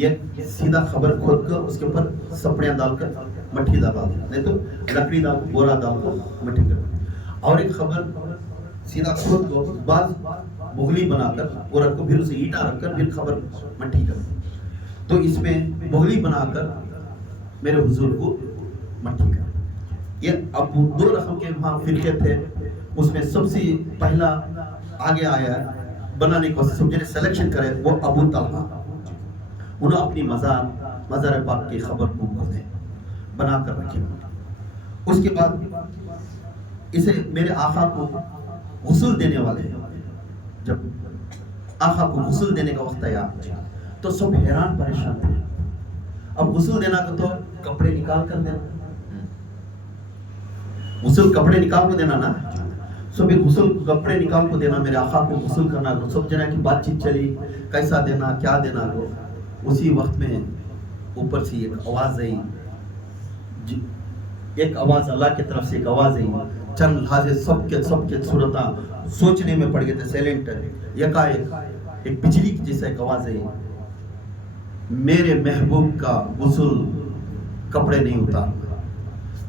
एक सीधा खबर खोद कर उसके ऊपर सपड़ियाँ डालकर मट्टी डाल, नहीं तो लकड़ी डाल, बोरा डालकर मट्टी कर, और एक खबर सीधा खोद को बाद बुगली बनाकर और रखो, फिर उसे ईटा रखकर फिर खबर मट्टी कर। तो इसमें बुगली बनाकर मेरे हुजूर को मट्टी कर। ये अब 2 रकम के वहाँ फिरके थे, उसमें सबसे पहला आगे आया बनाने को, सब जने सिलेक्शन करे वो अबू तलहा। उन्होंने अपनी मज़ार पाक की खबर को खोले, बना कर रखे। उसके बाद इसे मेरे आका को गुस्ल देने वाले, जब आका को गुस्ल देने का वक्त आया तो सब हैरान परेशान थे। अब गुस्ल देना तो कपड़े निकाल कर देना, गुस्ल कपड़े निकाल को देना ना, सब गुस्ल कपड़े निकाल को देना, मेरे आका को गुस्ल करना। सब जना की बातचीत चली, कैसा देना, क्या देना को। उसी वक्त में ऊपर से एक आवाज आई, एक आवाज अल्लाह की तरफ से एक आवाज आई। चंद हाजे सबके सूरता सोचने में पड़ गए थे, साइलेंट। एकाएक एक बिजली की जैसा एक आवाज आई, میرے محبوب کا غسل کپڑے نہیں اتارنا،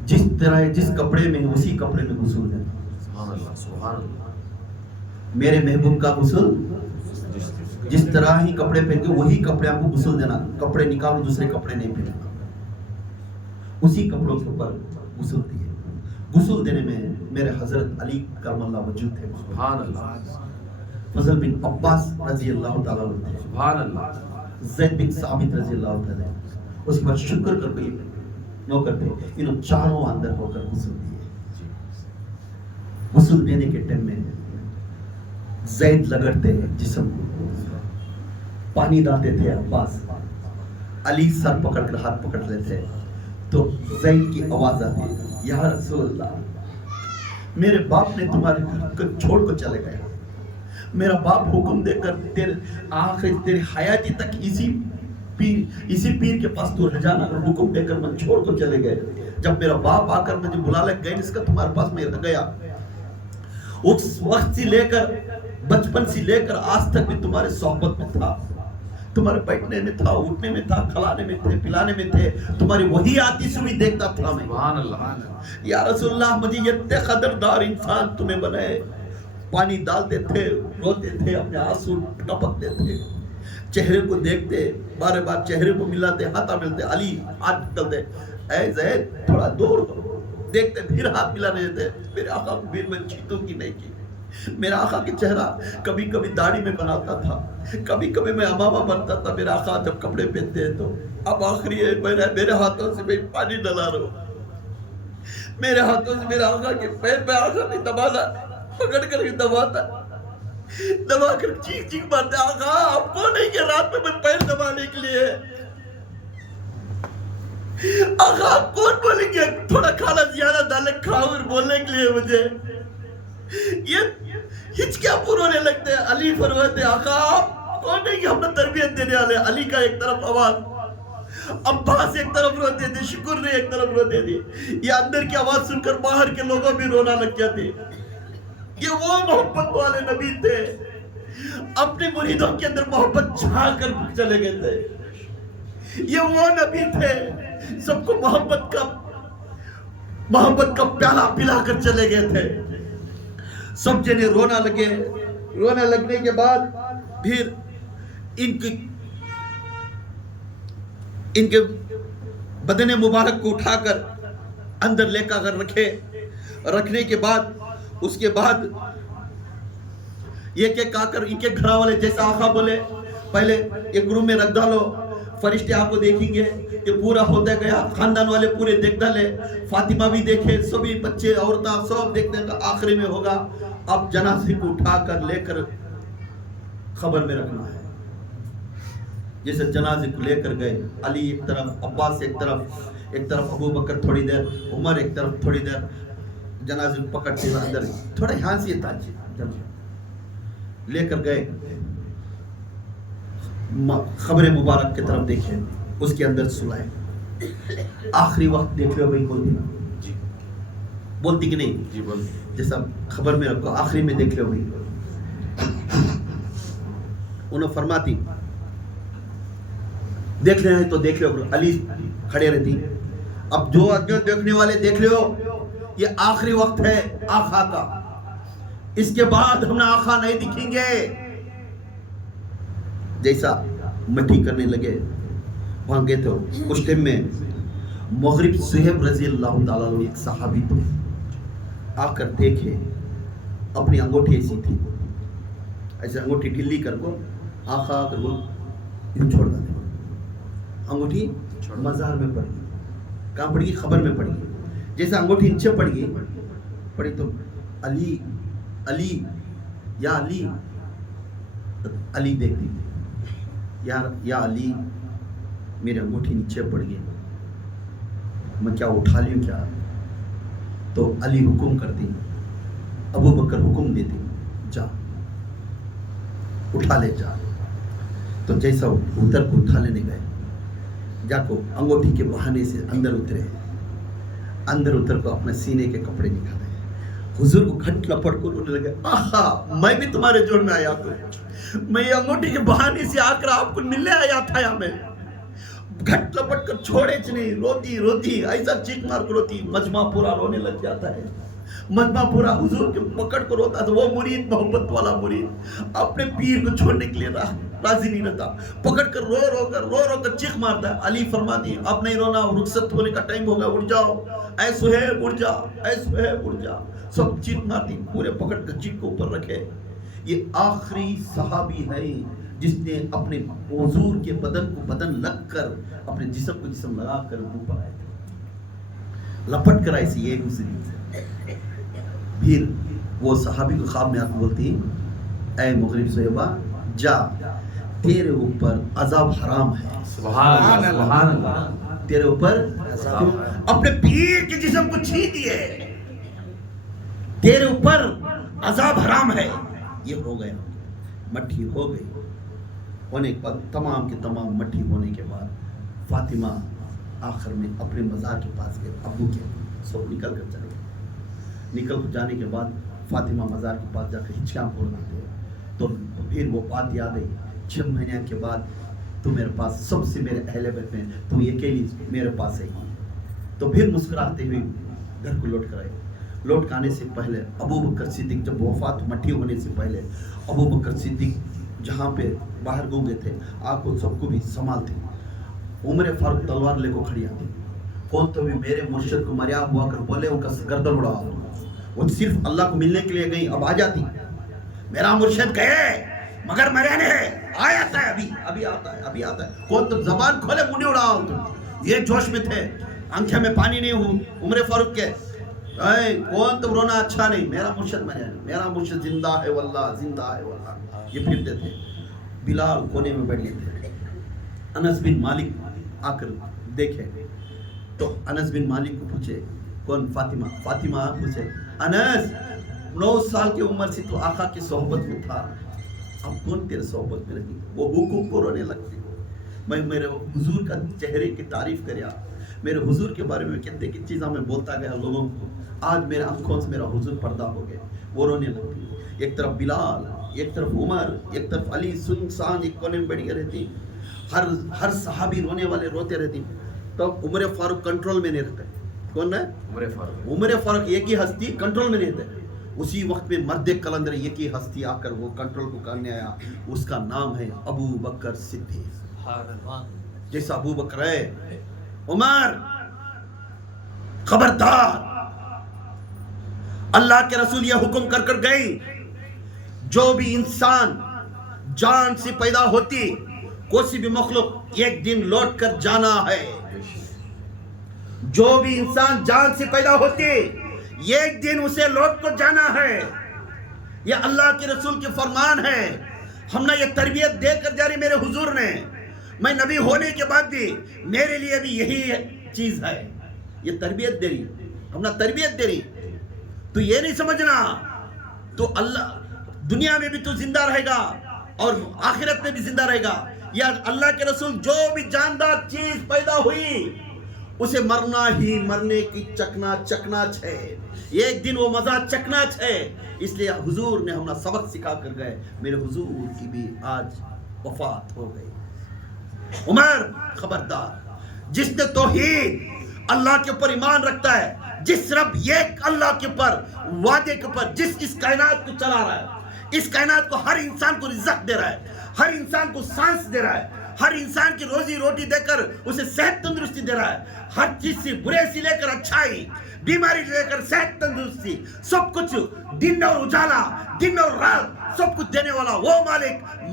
جس طرح جس کپڑے میں اسی کپڑے میں غسل دینا. سبحان اللہ سبحان اللہ. میرے محبوب کا غسل جس طرح ہی کپڑے پہن کے وہی کپڑے آپ کو غسل دینا. کپڑے نکالو دوسرے کپڑے نہیں پہننا، اسی کپڑوں کے اوپر غسل دیے. غسل دینے میں میرے حضرت علی کرم اللہ موجود تھے. سبحان اللہ فضل بن عباس رضی اللہ تعالیٰ عنہ تھے. سبحان اللہ. زید بن ثابت رضی اللہ تعالیٰ عنہ. اس کے بعد شکر کر کے نوکر تھے، انہوں چاروں اندر ہو کر غسل دیے. غسل دینے کے ٹائم میں زید لگڑتے جسم کو، پانی ڈالتے تھے عباس. علی سر پکڑ کر ہاتھ پکڑ لیتے تو زید کی آواز آتی، یا رسول اللہ، میرے باپ نے تمہارے گھر کو چھوڑ کر چلے گئے. میرا باپ حکم دے کر تیری حیاتی تک اسی پیر کے پاس تو رہ جانا، حکم دے کر میں چھوڑ کر چلے گئے. جب میرا باپ آ کر مجھے بلا لے گئے، اس کا تمہارے پاس میں رہ گیا. اس وقت سے لے کر بچپن سے لے کر آج تک بھی تمہارے صحبت میں تھا، تمہارے بیٹھنے میں تھا، اٹھنے میں تھا، کھلانے میں تھے، پلانے میں تھے، تمہاری وہی آتی سوئی دیکھتا تھا میں. سبحان اللہ. یا رسول اللہ، مجھے اتنے قدردار انسان تمہیں بنائے. پانی ڈالتے تھے، روتے تھے، اپنے آنسو ٹپکتے تھے، چہرے کو دیکھتے، بار بار چہرے کو ملاتے، ہاتھ ملتے، علی ہاتھ ڈالتے، اے زید تھوڑا دور ہو، دیکھتے پھر ہاتھ ملانے دیتے. میرے آقا کو بھی میں چیتوں کی نہیں کی. میرا آقا کے چہرہ کبھی کبھی داڑھی میں بناتا تھا، کبھی کبھی میں امامہ بنتا تھا. میرا آقا جب کپڑے پہنتے ہیں تو اب آخری ہے میرے ہاتھوں سے میں پانی ڈلا رہا ہوں. میرے ہاتھوں سے میرے آقا کے پیر پہ آقا نہیں دبانا، پکڑ کر کے دباتا، دبا کر چیخ چیخ مارتے، آقا آپ کو نہیں کہ رات میں پیر دبانے کے لیے. آقا آپ کون بولیں گے تھوڑا کھانا زیادہ ڈالے کھاؤ اور بولنے کے لیے مجھے؟ یہ ہچکیاں پورونے لگتے ہیں. علی فرماتے آقا آپ کون نہیں کہ ہم نے تربیت دینے والے. علی کا ایک طرف آواز، عباس ایک طرف روتے تھے، شکر نے ایک طرف روتے تھے. یہ اندر کی آواز سن کر باہر کے لوگوں بھی رونا لگ جاتے. یہ وہ محبت والے نبی تھے، اپنے مریدوں کے اندر محبت چھا کر چلے گئے تھے. یہ وہ نبی تھے سب کو محبت کا پیالہ پلا کر چلے گئے تھے. سب جنے رونا لگے. رونا لگنے کے بعد پھر ان کے بدن مبارک کو اٹھا کر اندر لے کر رکھنے کے بعد اس کے بعد یہ کہ کہا کر ان کے گھر والے جیسا آقا بولے پہلے ایک روم میں رکھ ڈالو، فرشتے آپ کو دیکھیں گے. یہ پورا ہوتا گیا، خاندان والے پورے دیکھ ڈالے، فاطمہ بھی دیکھے، سبھی بچے عورتیں سب دیکھتے ہیں. آخری میں ہوگا اب جنازے کو اٹھا کر لے کر خبر میں رکھنا ہے. جیسے جنازے کو لے کر گئے، علی ایک طرف، عباس ایک طرف ابو بکر تھوڑی دیر، عمر ایک طرف تھوڑی دیر، جنازے کو پکڑتے ہوئے اندر تھوڑا یہاں سے لے کر گئے. خبر مبارک کی طرف دیکھیں، اس کے اندر سلائے. آخری وقت دیکھ لو بھائی، بولتی نا جی، بولتی کہ نہیں جی بولتی. جیسا خبر میں رکھو، آخری میں دیکھ لو بھائی. انہوں فرماتی دیکھ لے تو دیکھ لو. علی کھڑے رہتی، اب جو دیکھنے والے دیکھ لو، یہ آخری وقت ہے آقا کا، اس کے بعد ہم نے آقا نہیں دکھیں گے. جیسا مٹی کرنے لگے وہاں گئے تو اس ٹائم میں مغرب صہیب رضی اللہ تعالیٰ عنہ ایک صحابی تھے. آ کر دیکھے اپنی انگوٹھی ایسی تھی، ایسے انگوٹھی ڈھیلی کر کو آقا کر وہ یوں چھوڑ دے. انگوٹھی مزار میں پڑ گئی. کہاں پڑ گئی؟ خبر میں پڑ گئی. جیسے انگوٹھی نیچے پڑی تو علی علی یا علی علی دیکھتی، یا علی میرے انگوٹھی نیچے پڑ گئی، میں کیا اٹھا لوں کیا؟ تو علی حکم کرتی، ابو بکر حکم دیتی، جا اٹھا لے جا. تو جیسا ادھر کو اٹھا لینے گئے، جا کو انگوٹھی کے بہانے سے اندر اترے، اندر اتر کو اپنے سینے کے کپڑے نکالے، حضور کو گھٹ لپٹ کو رونے لگے. آہا میں بھی تمہارے جوڑ میں آیا تو میں یہ انگوٹھی کے بہانے سے آ کر آپ کو ملنے آیا تھا. یا میں घट लपट कर छोड़े नहीं, रोती रोती ऐसा चीख मार कर रोती, मजमा पूरा रोने लग जाता है। मजमा पूरा हुजूर के पकड़ को रोता था। वो मुरीद, मोहब्बत वाला मुरीद, अपने पीर को छोड़ने के लिए राजी नहीं रहता, पकड़ कर रो कर चीख मारता है। अली फरमाती अब नहीं रोना, रुखसत होने का टाइम होगा, उठ जाओ, ऐ सुहैब उठ जा, ऐ सुहैब उठ जा। सब चीख मारती, पूरे पकड़ कर चीख को ऊपर रखे। ये आखिरी सहाबी है जिसने अपने हुजूर के बदन को बदन लग कर, अपने जिस्म को जिस्म लगा कर ऊपर आए थे, लपट कर ऐसे ये गुजरी। फिर वो सहाबी को ख्वाब में आकर बोलती, ऐ मुग़रिब सुहैबा जा, तेरे ऊपर अजाब हराम है। सुभान अल्लाह, तेरे ऊपर अपने पीर के जिस्म को छीन दिए, तेरे ऊपर अजाब हराम है। ये हो गया, मट्ठी हो गई। होने के बाद तमाम के तमाम मट्ठी होने के बाद फातिमा आखिर में अपने मज़ार के पास गए, अबू के सब निकल कर चले गए। निकल कर जाने के बाद फातिमा मज़ार के पास जाकर हिचकियाँ फोड़ देते हैं। तो फिर वो बात याद आई, 6 महीने के बाद तू मेरे पास, सबसे मेरे अहले बैत में तू अकेली मेरे पास है। तो फिर मुस्कुराते हुए घर को लौट कर आए। लौट कर आने से पहले अबू बकर सिद्दीक, जब वफात मट्ठी होने से पहले अबू बकर सिद्दीक जहाँ पे बाहर गूंगे थे, आपको सबको भी संभालते। उमर फारूक तलवार लेकर खड़ी आती, कौन तो भी मेरे मुर्शिद को मरिया हुआ कर बोले उनका गर्दन उड़ाओ। वो सिर्फ अल्लाह को मिलने के लिए गई, अब आ जाती, मेरा मुर्शिद गए मगर मरिया नहीं, आ जाता है, अभी आता है। कौन तो जबान खोले मुंह उड़ाओ। तुम ये जोश में थे, आंखें में पानी नहीं हूँ उमर फारूक के, कौन तो रोना अच्छा नहीं, मेरा मुर्शिद मरिया नहीं, मेरा मुर्शिद जिंदा है वल्लाह, जिंदा है वल्लाह। ये फिरते थे। बिलाल कोने में बैठे थे। अनस बिन मालिक आकर देखे तो अनस बिन मालिक को पूछे, कौन? फातिमा पूछे, अनस 9 साल की उम्र से तो आका की सोहबत में था, अब कौन तेरे सोहबत में रही? वो हुकूम को रोने लगती। मैं मेरे हुजूर का चेहरे की तारीफ करिया, मेरे हुजूर के बारे में कितने की चीज़ें मैं बोलता गया लोगों को, आज मेरे आंखों से मेरा हुजूर पर्दा हो गया। वो रोने लगती। एक तरफ बिलाल, एक तरफ उमर, एक तरफ अली सुनसान एक कोने में बैठ के रहती। हर सहाबी रोने वाले रोते रहती। तब उमर फारूक कंट्रोल में नहीं रहते। कौन है? उमर फारूक एक ही हस्ती कंट्रोल में नहीं रहते। उसी वक्त में मर्द कलंदर एक ही हस्ती आकर वो कंट्रोल को करने आया, उसका नाम है अबू बकर सिद्दीक। जैसा अबू बकर है, उमर खबरदार, अल्लाह के रसूल ये हुक्म कर कर गई, जो भी इंसान जान से पैदा होती, कोई भी मखलूक एक दिन लौट कर जाना है। जो भी इंसान जान से पैदा होती, एक दिन उसे लौट कर जाना है। यह अल्लाह के रसूल के फरमान है। हमने ये तरबियत देकर जारी मेरे हुजूर ने, मैं नबी होने के बाद भी मेरे लिए भी यही चीज है। ये तरबियत दे रही, हमने तरबियत दे रही। तो ये नहीं समझना तो अल्लाह दुनिया में भी तू जिंदा रहेगा और आखिरत में भी जिंदा रहेगा। या अल्लाह के रसूल, जो भी जानदार चीज पैदा हुई उसे मरना ही मरने की चकना है। एक दिन वो मजा चकना है। इसलिए हुजूर ने हमारा सबक सिखा कर गए। मेरे हुजूर की भी आज वफात हो गई। उमर खबरदार, जिसने तौहीद अल्लाह के ऊपर ईमान रखता है, जिस रब एक अल्लाह के ऊपर वादे के ऊपर जिस इस कायनात को चला रहा है, इस कायनात को हर इंसान को रिज़्क़ दे रहा है, हर इंसान को सांस दे रहा है, हर इंसान की रोजी रोटी देकर उसे सेहत तंदुरुस्ती दे रहा है, हर चीज से बुरे से लेकर अच्छाई, बीमारी लेकर सेहत तंदुरुस्ती, सब कुछ दिन और उजाला, दिन और रात सब कुछ देने वाला वो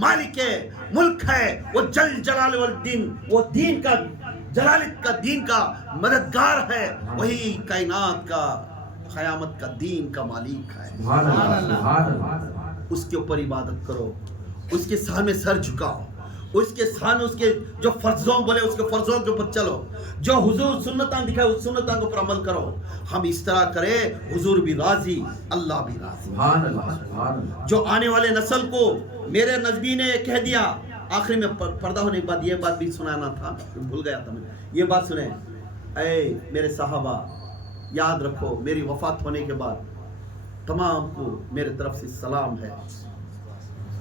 मालिक है, मुल्क है, वो जल जलाल वाल दिन, वो दीन का जलालित का दीन का मददगार है। वही कायनात का क़यामत का दीन का मालिक है। उसके ऊपर इबादत करो, उसके सामने सर झुकाओ, उसके सामने उसके जो फर्जों बोले उसके फर्जों के ऊपर चलो, जो हुजूर सुन्नतां दिखाए उस सुन्नतां के ऊपर अमल करो। हम इस तरह करें, हुजूर भी राजी, अल्लाह भी राजी। जो आने वाले नस्ल को मेरे नजबी ने कह दिया, आखिरी में पर्दा होने के बाद ये बात भी सुनाना था, भूल गया था मैं। ये बात सुने, ऐ मेरे साहबा, याद रखो मेरी वफात होने के बाद तमाम को मेरे तरफ से सलाम है।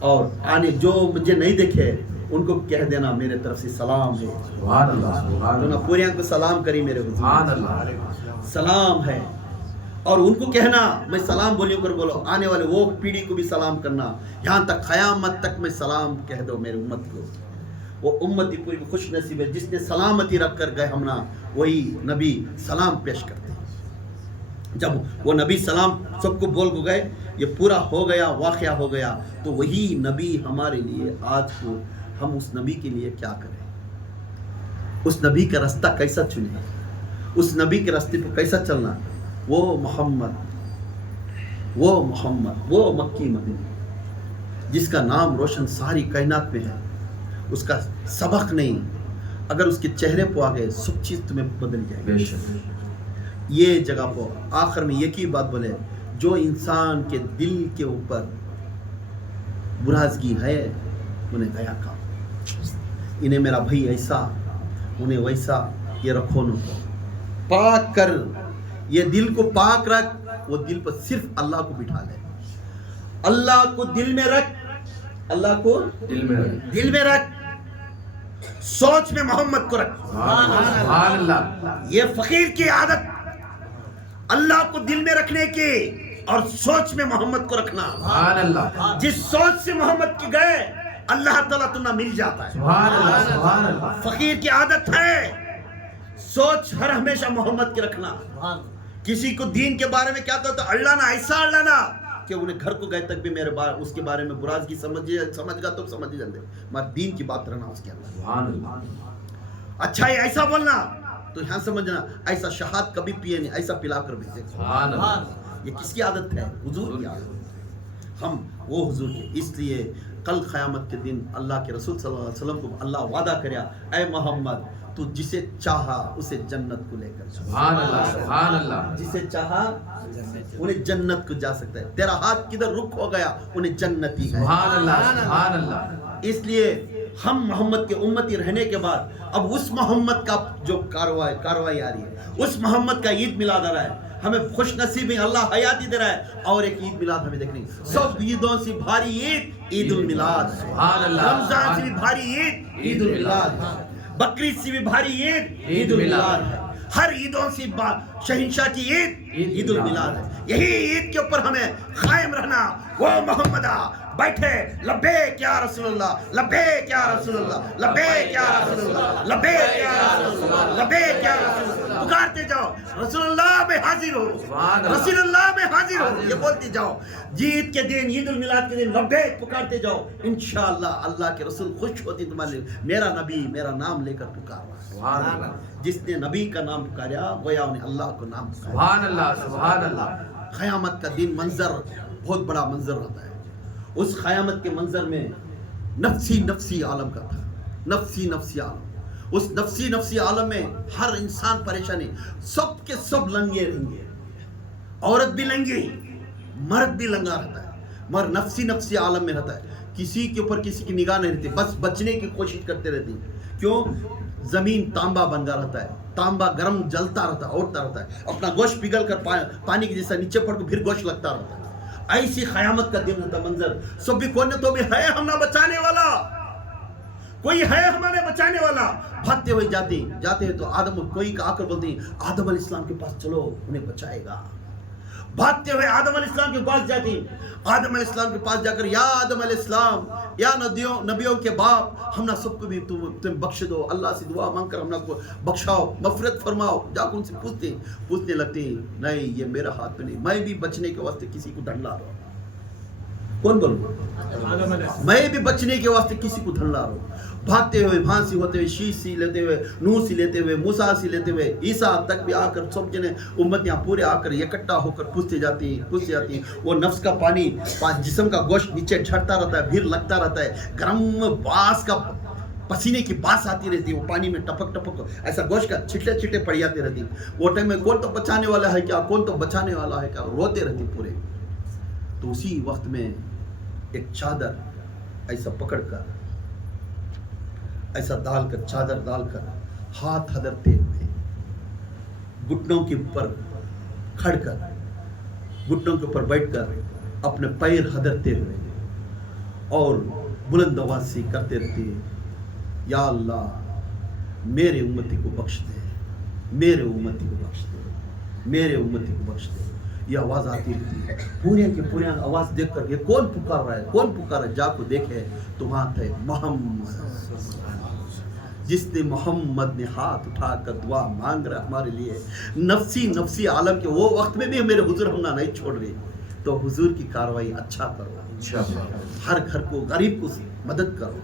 और आने जो मुझे नहीं देखे उनको कह देना मेरे तरफ से सलाम है। सुभान अल्लाह, सुभान तो ना अल्लाह, पूरे को सलाम करी मेरे हुजूर, सुभान अल्लाह, सलाम है। और उनको कहना मैं सलाम बोलियो कर बोलो, आने वाले वो पीढ़ी को भी सलाम करना, यहाँ तक क़यामत तक मैं सलाम कह दो मेरे उम्मत को। वो उम्मती पूरी खुश नसीब है जिसने सलामती रख कर गए हम ना, वही नबी सलाम पेश करते हैं। जब वो नबी सलाम सबको बोल को गए, ये पूरा हो गया, वाक़या हो गया, तो वही नबी हमारे लिए आज को हम उस नबी के लिए क्या करें, उस नबी का रास्ता कैसा चुने, उस नबी के रास्ते पर कैसा चलना। वो मोहम्मद, वो मक्की मदीनी जिसका नाम रोशन सारी कायनात में है, उसका सबक नहीं, अगर उसके चेहरे पर आ गए सब चीज़ तुम्हें बदल जाएगी। बेशक। ये जगह पर आखिर में एक ही बात बोले, जो इंसान के दिल के ऊपर बुराजगी है उन्हें गया काम, इन्हें मेरा भाई ऐसा उन्हें वैसा, ये रखो न पाक कर, ये दिल को पाक रख, वो दिल पर सिर्फ अल्लाह को बिठा ले, अल्लाह को दिल में रख, अल्लाह को दिल में रख, सोच में मोहम्मद को रख। सुभान अल्लाह, ये फकीर की आदत, अल्लाह को दिल में रखने की और सोच में मोहम्मद को रखना। सुभान अल्लाह, जिस सोच से मोहम्मद के गए अल्लाह ताला तुम्हें मिल जाता है। सुभान अल्लाह, सुभान अल्लाह, फकीर की आदत है सोच हर हमेशा मोहम्मद की रखना। किसी को दीन के बारे में क्या कहता है, अल्लाह ना ऐसा अल्लाह ना, कि उन्हें घर को गए तक भी मेरे उसके बारे में बुराजगी समझगा तो समझ ही जाते, मगर दीन की बात रहना उसके अंदर। सुभान अल्लाह, अच्छा ये ऐसा बोलना तो यहाँ समझना, ऐसा शहाद कभी पिए नहीं, ऐसा पिला कर भेजे। सुभान अल्लाह, ये किसकी आदत है, हुजूर की आदत। हम वो हुजूर के, इसलिए कल क़यामत के दिन अल्लाह के रसूल सल्लल्लाहु अलैहि वसल्लम को अल्लाह वादा करया, ऐ मोहम्मद तू जिसे चाहा उसे जन्नत को लेकर, सुभान अल्लाह, सुभान अल्लाह, जिसे चाहा उन्हें जन्नत को जा सकता है। तेरा हाथ किधर रुख हो गया उन्हें जन्नती है। सुभान अल्लाह, सुभान अल्लाह। इसलिए हम मोहम्मद के उम्मती रहने के बाद अब उस मोहम्मद का जो कार्रवाई आ रही है, उस मोहम्मद का ईद मिलाद आ रहा है, हमें खुश नसीबी अल्लाह हयाती दे रहा है, और एक ईद मिलाद हमें देखनी। सब ईदों से भारी ईद ईद उल मिलाद, सुभान अल्लाह, रमजान से भी भारी ईद ईद उल मिलाद, बकरीद से भी भारी ईद ईद उल मिलाद है, हर ईदों से शहंशाह की ईद ईद उल मिलाद है। यही ईद के ऊपर हमें कायम रहना। वो मोहम्मदा बैठे लब्बैक या रसूलुल्लाह, लब्बैक या रसूलुल्लाह, लब्बैक या रसूलुल्लाह, लब्बैक या रसूलुल्लाह, लब्बैक या रसूलुल्लाह, पुकारते जाओ, रसूलुल्लाह में हाजिर हो, रसूलुल्लाह में हाजिर हो, ये बोलते जाओ। ईद के दिन, ईद उल मिलाद के दिन लब्बैक पुकारते जाओ, इंशाअल्लाह अल्लाह के रसूल खुश होते तुम्हारे, मेरा नबी मेरा नाम लेकर पुकार रहा है। सुभान अल्लाह, जिसने नबी का नाम पुकारा गोया उन्हें अल्लाह को नाम पुकारा। सुभान अल्लाह, सुभान अल्लाह। क़यामत का दिन मंजर बहुत बड़ा मंजर होता है। उस क़यामत के मंजर में नफ्सी आलम का था, नफ्सी आलम। उस नफ्सी आलम में हर इंसान परेशानी, सब के सब लंगे रहेंगे, औरत भी लंगी, मर्द भी लंगा रहता है, मगर नफ्सी आलम में रहता है। किसी के ऊपर किसी की निगाह नहीं रहती, बस बचने की कोशिश करते रहती। क्यों? जमीन तांबा बन गया रहता है, तांबा गर्म जलता रहता है, उड़ता रहता है, अपना गोश्त पिघल कर पानी के जैसा नीचे पड़ फिर गोश्त लगता रहता है। ऐसी क़यामत का दिन रहता मंजर। सब भी कौन तो भी है हमें बचाने वाला, कोई है हमारे बचाने वाला। भागते हुए जाते हैं तो आदम कोई का आकर बोलते हैं आदम अलैहिस्सलाम के पास चलो उन्हें बचाएगा। भागते हुए आदम अलैहिस्सलाम के पास जाते हैं, आदम अलैहिस्सलाम के पास जाकर या आदम अलैहिस्सलाम, या नबियों के बाप, हम ना सबको भी तुम बख्श दो, अल्लाह से दुआ मांगकर हम ना को बख्शाओ, मफरत फरमाओ। जाकर उनसे पूछने लगते हैं, नहीं ये मेरा हाथ में नहीं, मैं भी बचने के वास्ते किसी को ढंढा रहा हूँ। कौन बोल? मैं भी बचने के वास्ते किसी को ढंढा रहा हूँ। भागते हुए, फांसी होते हुए, शीश सी लेते हुए, नूह सी लेते हुए, मूसा सी लेते हुए, ईसा तक भी आकर सब जने उम्मतियाँ पूरे आकर इकट्ठा होकर पूछते जाती हैं। वो नफ्स का पानी जिस्म का गोश्त नीचे झड़ता रहता है, फिर लगता रहता है, गर्म बास का पसीने की बास आती रहती है, वो पानी में टपक ऐसा गोश्त का छिटे पड़ जाते रहती। वो टाइम में कौन तो बचाने वाला है क्या, कौन तो बचाने वाला है क्या, रोते रहती पूरे। तो उसी वक्त में एक चादर ऐसा पकड़कर, ऐसा डालकर, चादर डालकर, हाथ हदरते हुए, घुटनों के ऊपर खड़कर, घुटनों के ऊपर बैठकर, अपने पैर हदरते हुए और बुलंद आवाज से करते रहती है, या अल्लाह मेरे उम्मती को बख्श दे, मेरे उम्मती को बख्श दे, मेरे उम्मती को बख्श दे। ये आवाज़ आती रहती है। पूरे के पूरे आवाज़ देख कर ये कौन पुकार रहा है, कौन पुकार रहा है, जाको देखे तो वहाँ थे मोहम्मद। जिसने मोहम्मद ने हाथ उठाकर दुआ मांग रहा हमारे लिए, नफसी नफसी आलम के वो वक्त में भी मेरे हुजूर हमना नहीं छोड़ रही, तो हुजूर की कार्रवाई अच्छा करो, हर घर को गरीब को मदद करो,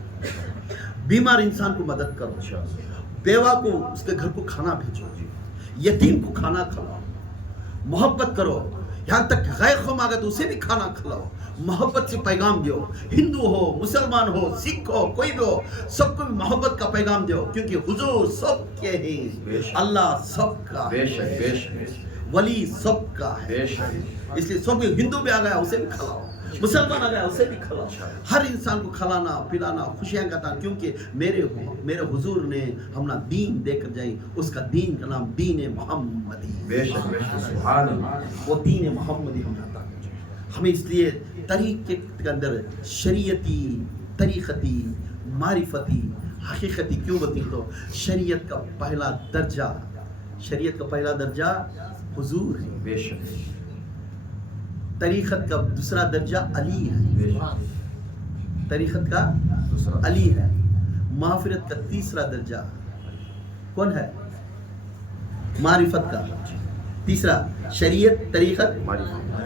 बीमार इंसान को मदद करो, बेवा को उसके घर को खाना भेजो, यतीम को खाना खिलाओ, मोहब्बत करो, यहाँ तक गैर कौम आ गए तो उसे भी खाना खिलाओ, मोहब्बत से पैगाम दो। हिंदू हो, मुसलमान हो, सिख हो, कोई भी हो, सबको भी मोहब्बत का पैगाम दो, क्योंकि हुजूर सबके हैं, अल्लाह सबका है, वली सबका है। इसलिए सब हिंदू भी आ गया उसे भी खिलाओ, मुसलमान आ गया उसे भी खिलाओ, हर इंसान को खिलाना पिलाना खुशियाँ का था, क्योंकि मेरे हुजूर ने हमना दीन देकर जाई, उसका दीन का नाम दीन मोहम्मदी, वो दीन मोहम्मदी हमने अता किया। हमें इसलिए तरीके के अंदर शरीयती तरीक़ती मारिफती हकीकती क्यों बोलती, तो शरीयत का पहला दर्जा हुजूर है, तरीक़त का दूसरा दर्जा अली है, तरीक़त का अली है, माफ़िरत का तीसरा दर्जा कौन है, मारिफत का तीसरा, शरीयत तरीक़त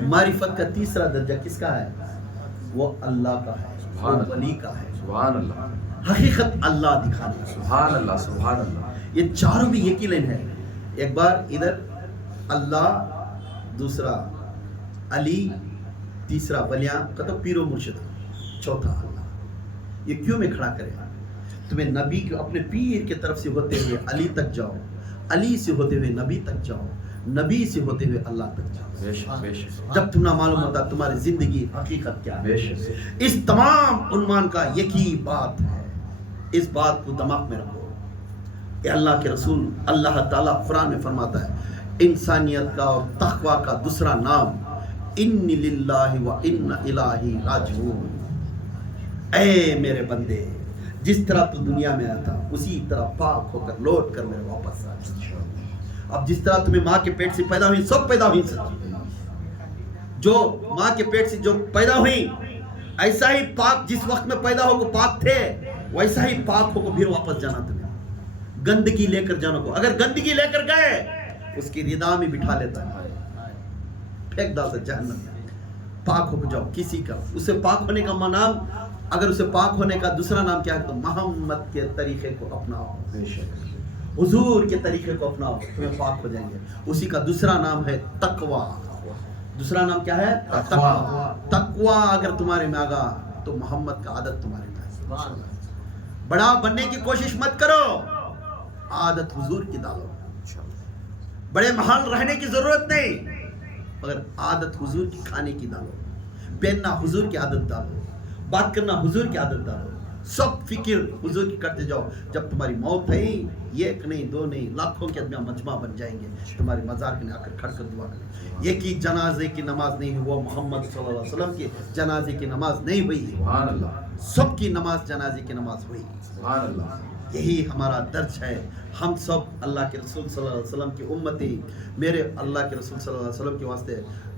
मारिफत का तीसरा दर्जा किसका है, वो अल्लाह का है, वो अली का है, हकीकत अल्लाह दिखाना, सुभान अल्लाह, सुभान अल्लाह। ये चारों भी एक ही लाइन है, एक बार इधर अल्लाह, दूसरा अली, तीसरा वलियां का तो पीरो मुर्शिद, चौथा अल्लाह। ये क्यों में खड़ा करें, तुम्हें नबी के अपने पीर के तरफ से होते हुए अली तक जाओ, अली से होते हुए नबी तक जाओ, नबी से होते हुए अल्लाह तक जाओ। जब तुम ना मालूम होता तुम्हारी जिंदगी हकीकत क्या है। इस तमाम उन्मान का एक ही बात है, इस बात को दिमाग में रखो कि अल्लाह के रसूल अल्लाह ताला कुरान में फरमाता है, इंसानियत का और तक़वा का दूसरा नाम इन्नी लिल्लाहि व इन्ना इलाही राजिऊन। ऐ मेरे बंदे, जिस तरह तू दुनिया में आया था उसी तरह पाक होकर लौट कर मेरे वापस आ। अब जिस तरह तुम्हें माँ के पेट से पैदा हुई, सब पैदा हुई जो माँ के पेट से जो पैदा हुई, ऐसा ही पाक जिस वक्त में पैदा होकर पाक थे, वैसा ही पाक होकर फिर वापस जाना तुम्हें। गंदगी लेकर जाना को, अगर गंदगी लेकर गए उसकी रिदा में बिठा लेता है, फेंक डालता जहन्नम में। पाक होकर जाओ किसी का, उसे पाक होने का नाम, अगर उसे पाक होने का दूसरा नाम क्या है, तो मोहम्मद के तरीके को अपनाओ, हुजूर के तरीके को अपनाओ, तुम्हें पाक हो जाएंगे। उसी का दूसरा नाम है तकवा। दूसरा नाम क्या है, तकवा। तकवा अगर तुम्हारे में आगा तो मोहम्मद का आदत तुम्हारे में आएगा। बड़ा बनने की कोशिश मत करो, आदत हुजूर की डालो। बड़े महान रहने की जरूरत नहीं, मगर आदत हुजूर की खाने की डालो, पहनना हुजूर की आदत डालो, बात करना हुजूर की आदत डालो, सब फिक्र हुजूर की करते जाओ। जब तुम्हारी मौत है, एक नहीं दो नहीं लाखों के आदमी मजमा बन जाएंगे, तुम्हारे मज़ार के आकर खड़कर दुआ करें। ये कि जनाजे की नमाज नहीं हुई, वो मोहम्मद सल्लल्लाहु अलैहि वसल्लम की जनाजे की नमाज नहीं हुई, सुभान अल्लाह, सबकी नमाज जनाजे की नमाज हुई, सुभान अल्लाह। यही हमारा दर्ज है। हम सब अल्लाह के रसूल सल्लल्लाहु अलैहि वसल्लम की उम्मती, मेरे अल्लाह के रसूल सल्लल्लाहु अलैहि वसल्लम के वास्ते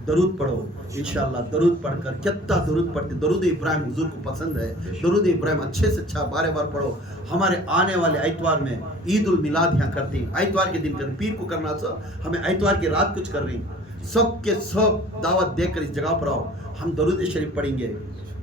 दरूद पढ़ो। इंशाअल्लाह दरूद पढ़कर कितना दरूद पढ़ते, दरूद इब्राहिम हुजूर को पसंद है, दरूद इब्राहिम अच्छे से अच्छा बार बार पढ़ो। हमारे आने वाले आइतवार में ईद उल मिलाद यहाँ करते हैं, आइतवार के दिन करते, पीर को करना, सो हमें आइतवार की रात कुछ कर रही, सब के सब दावत देकर इस जगह पर आओ। हम दरूद शरीफ पढ़ेंगे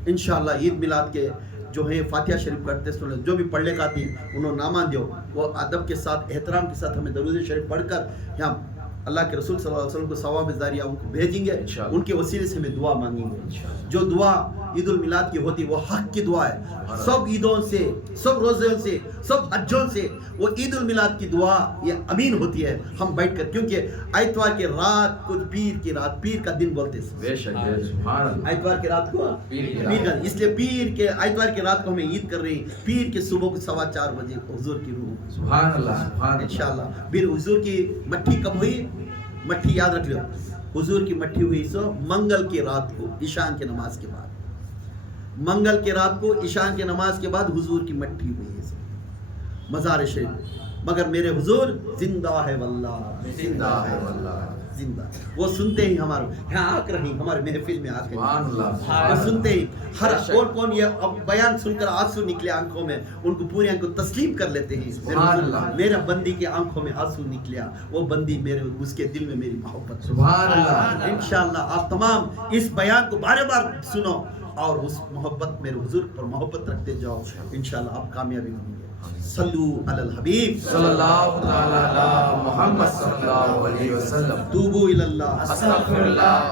इंशाअल्लाह। ईद मिलाद के जो है फातिहा शरीफ करते सुने, जो भी पढ़ने का थी उन्होंने नामा दो, वो अदब के साथ एहतराम के साथ हमें दरूद शरीफ पढ़कर यहाँ अल्लाह के रसूल सल्लल्लाहु अलैहि वसल्लम को सवाब ज़ारिया उनको भेजेंगे, उनके वसीले से हमें दुआ मांगेंगे। जो दुआ ईद उल मिलाद की होती वो हक की दुआ है। सब ईदों से, सब रोज़ों से, सब हज्जों से वो ईद उल मिलाद की दुआ ये अमीन होती है। हम बैठ कर, क्योंकि आइतवार की रात को पीर की रात, पीर का दिन बोलते हैं, आइतवार की रात को पीर का, इसलिए पीर के आइतवार की रात को हमें ईद कर रही, पीर के सुबह को 4:15 बजे हुजूर की रूह, सुभान अल्लाह, इंशाअल्लाह। फिर हुजूर की मट्ठी कब हुई, मट्ठी याद रख लो, हुजूर की मट्ठी हुई सो मंगल की रात को ईशान की नमाज के बाद। मंगल की रात को ईशान की नमाज के बाद हुजूर की मट्टी हुई है सब मज़ार शरीफ, मगर मेरे हुजूर जिंदा है वल्लाह, जिंदा है वल्लाह, जिंदा। वो सुनते ही हमारे यहाँ आकर रही, हमारे महफिल में आकर सुभान अल्लाह। वो सुनते ही हर कौन ये अब बयान सुनकर आंसू निकले आंखों में, उनको पूरी आंखों तस्लीम कर लेते हैं। सुभान अल्लाह। मेरा बंदी के आंखों में आंसू निकला, वो बंदी मेरे उसके दिल में मेरी मोहब्बत। सुभान अल्लाह। इंशाअल्लाह आप तमाम इस बयान को बार बार सुनो और उस मोहब्बत मेरे हुजूर पर मोहब्बत रखते जाओ, इंशाअल्लाह आप कामयाबी होंगे। सल्लू अलल हबीब सल्लल्लाहु ताला अला मुहम्मद सल्लल्लाहु अलैहि वसल्लम। तूबू इलल्लाह अस्तगफिरुल्लाह।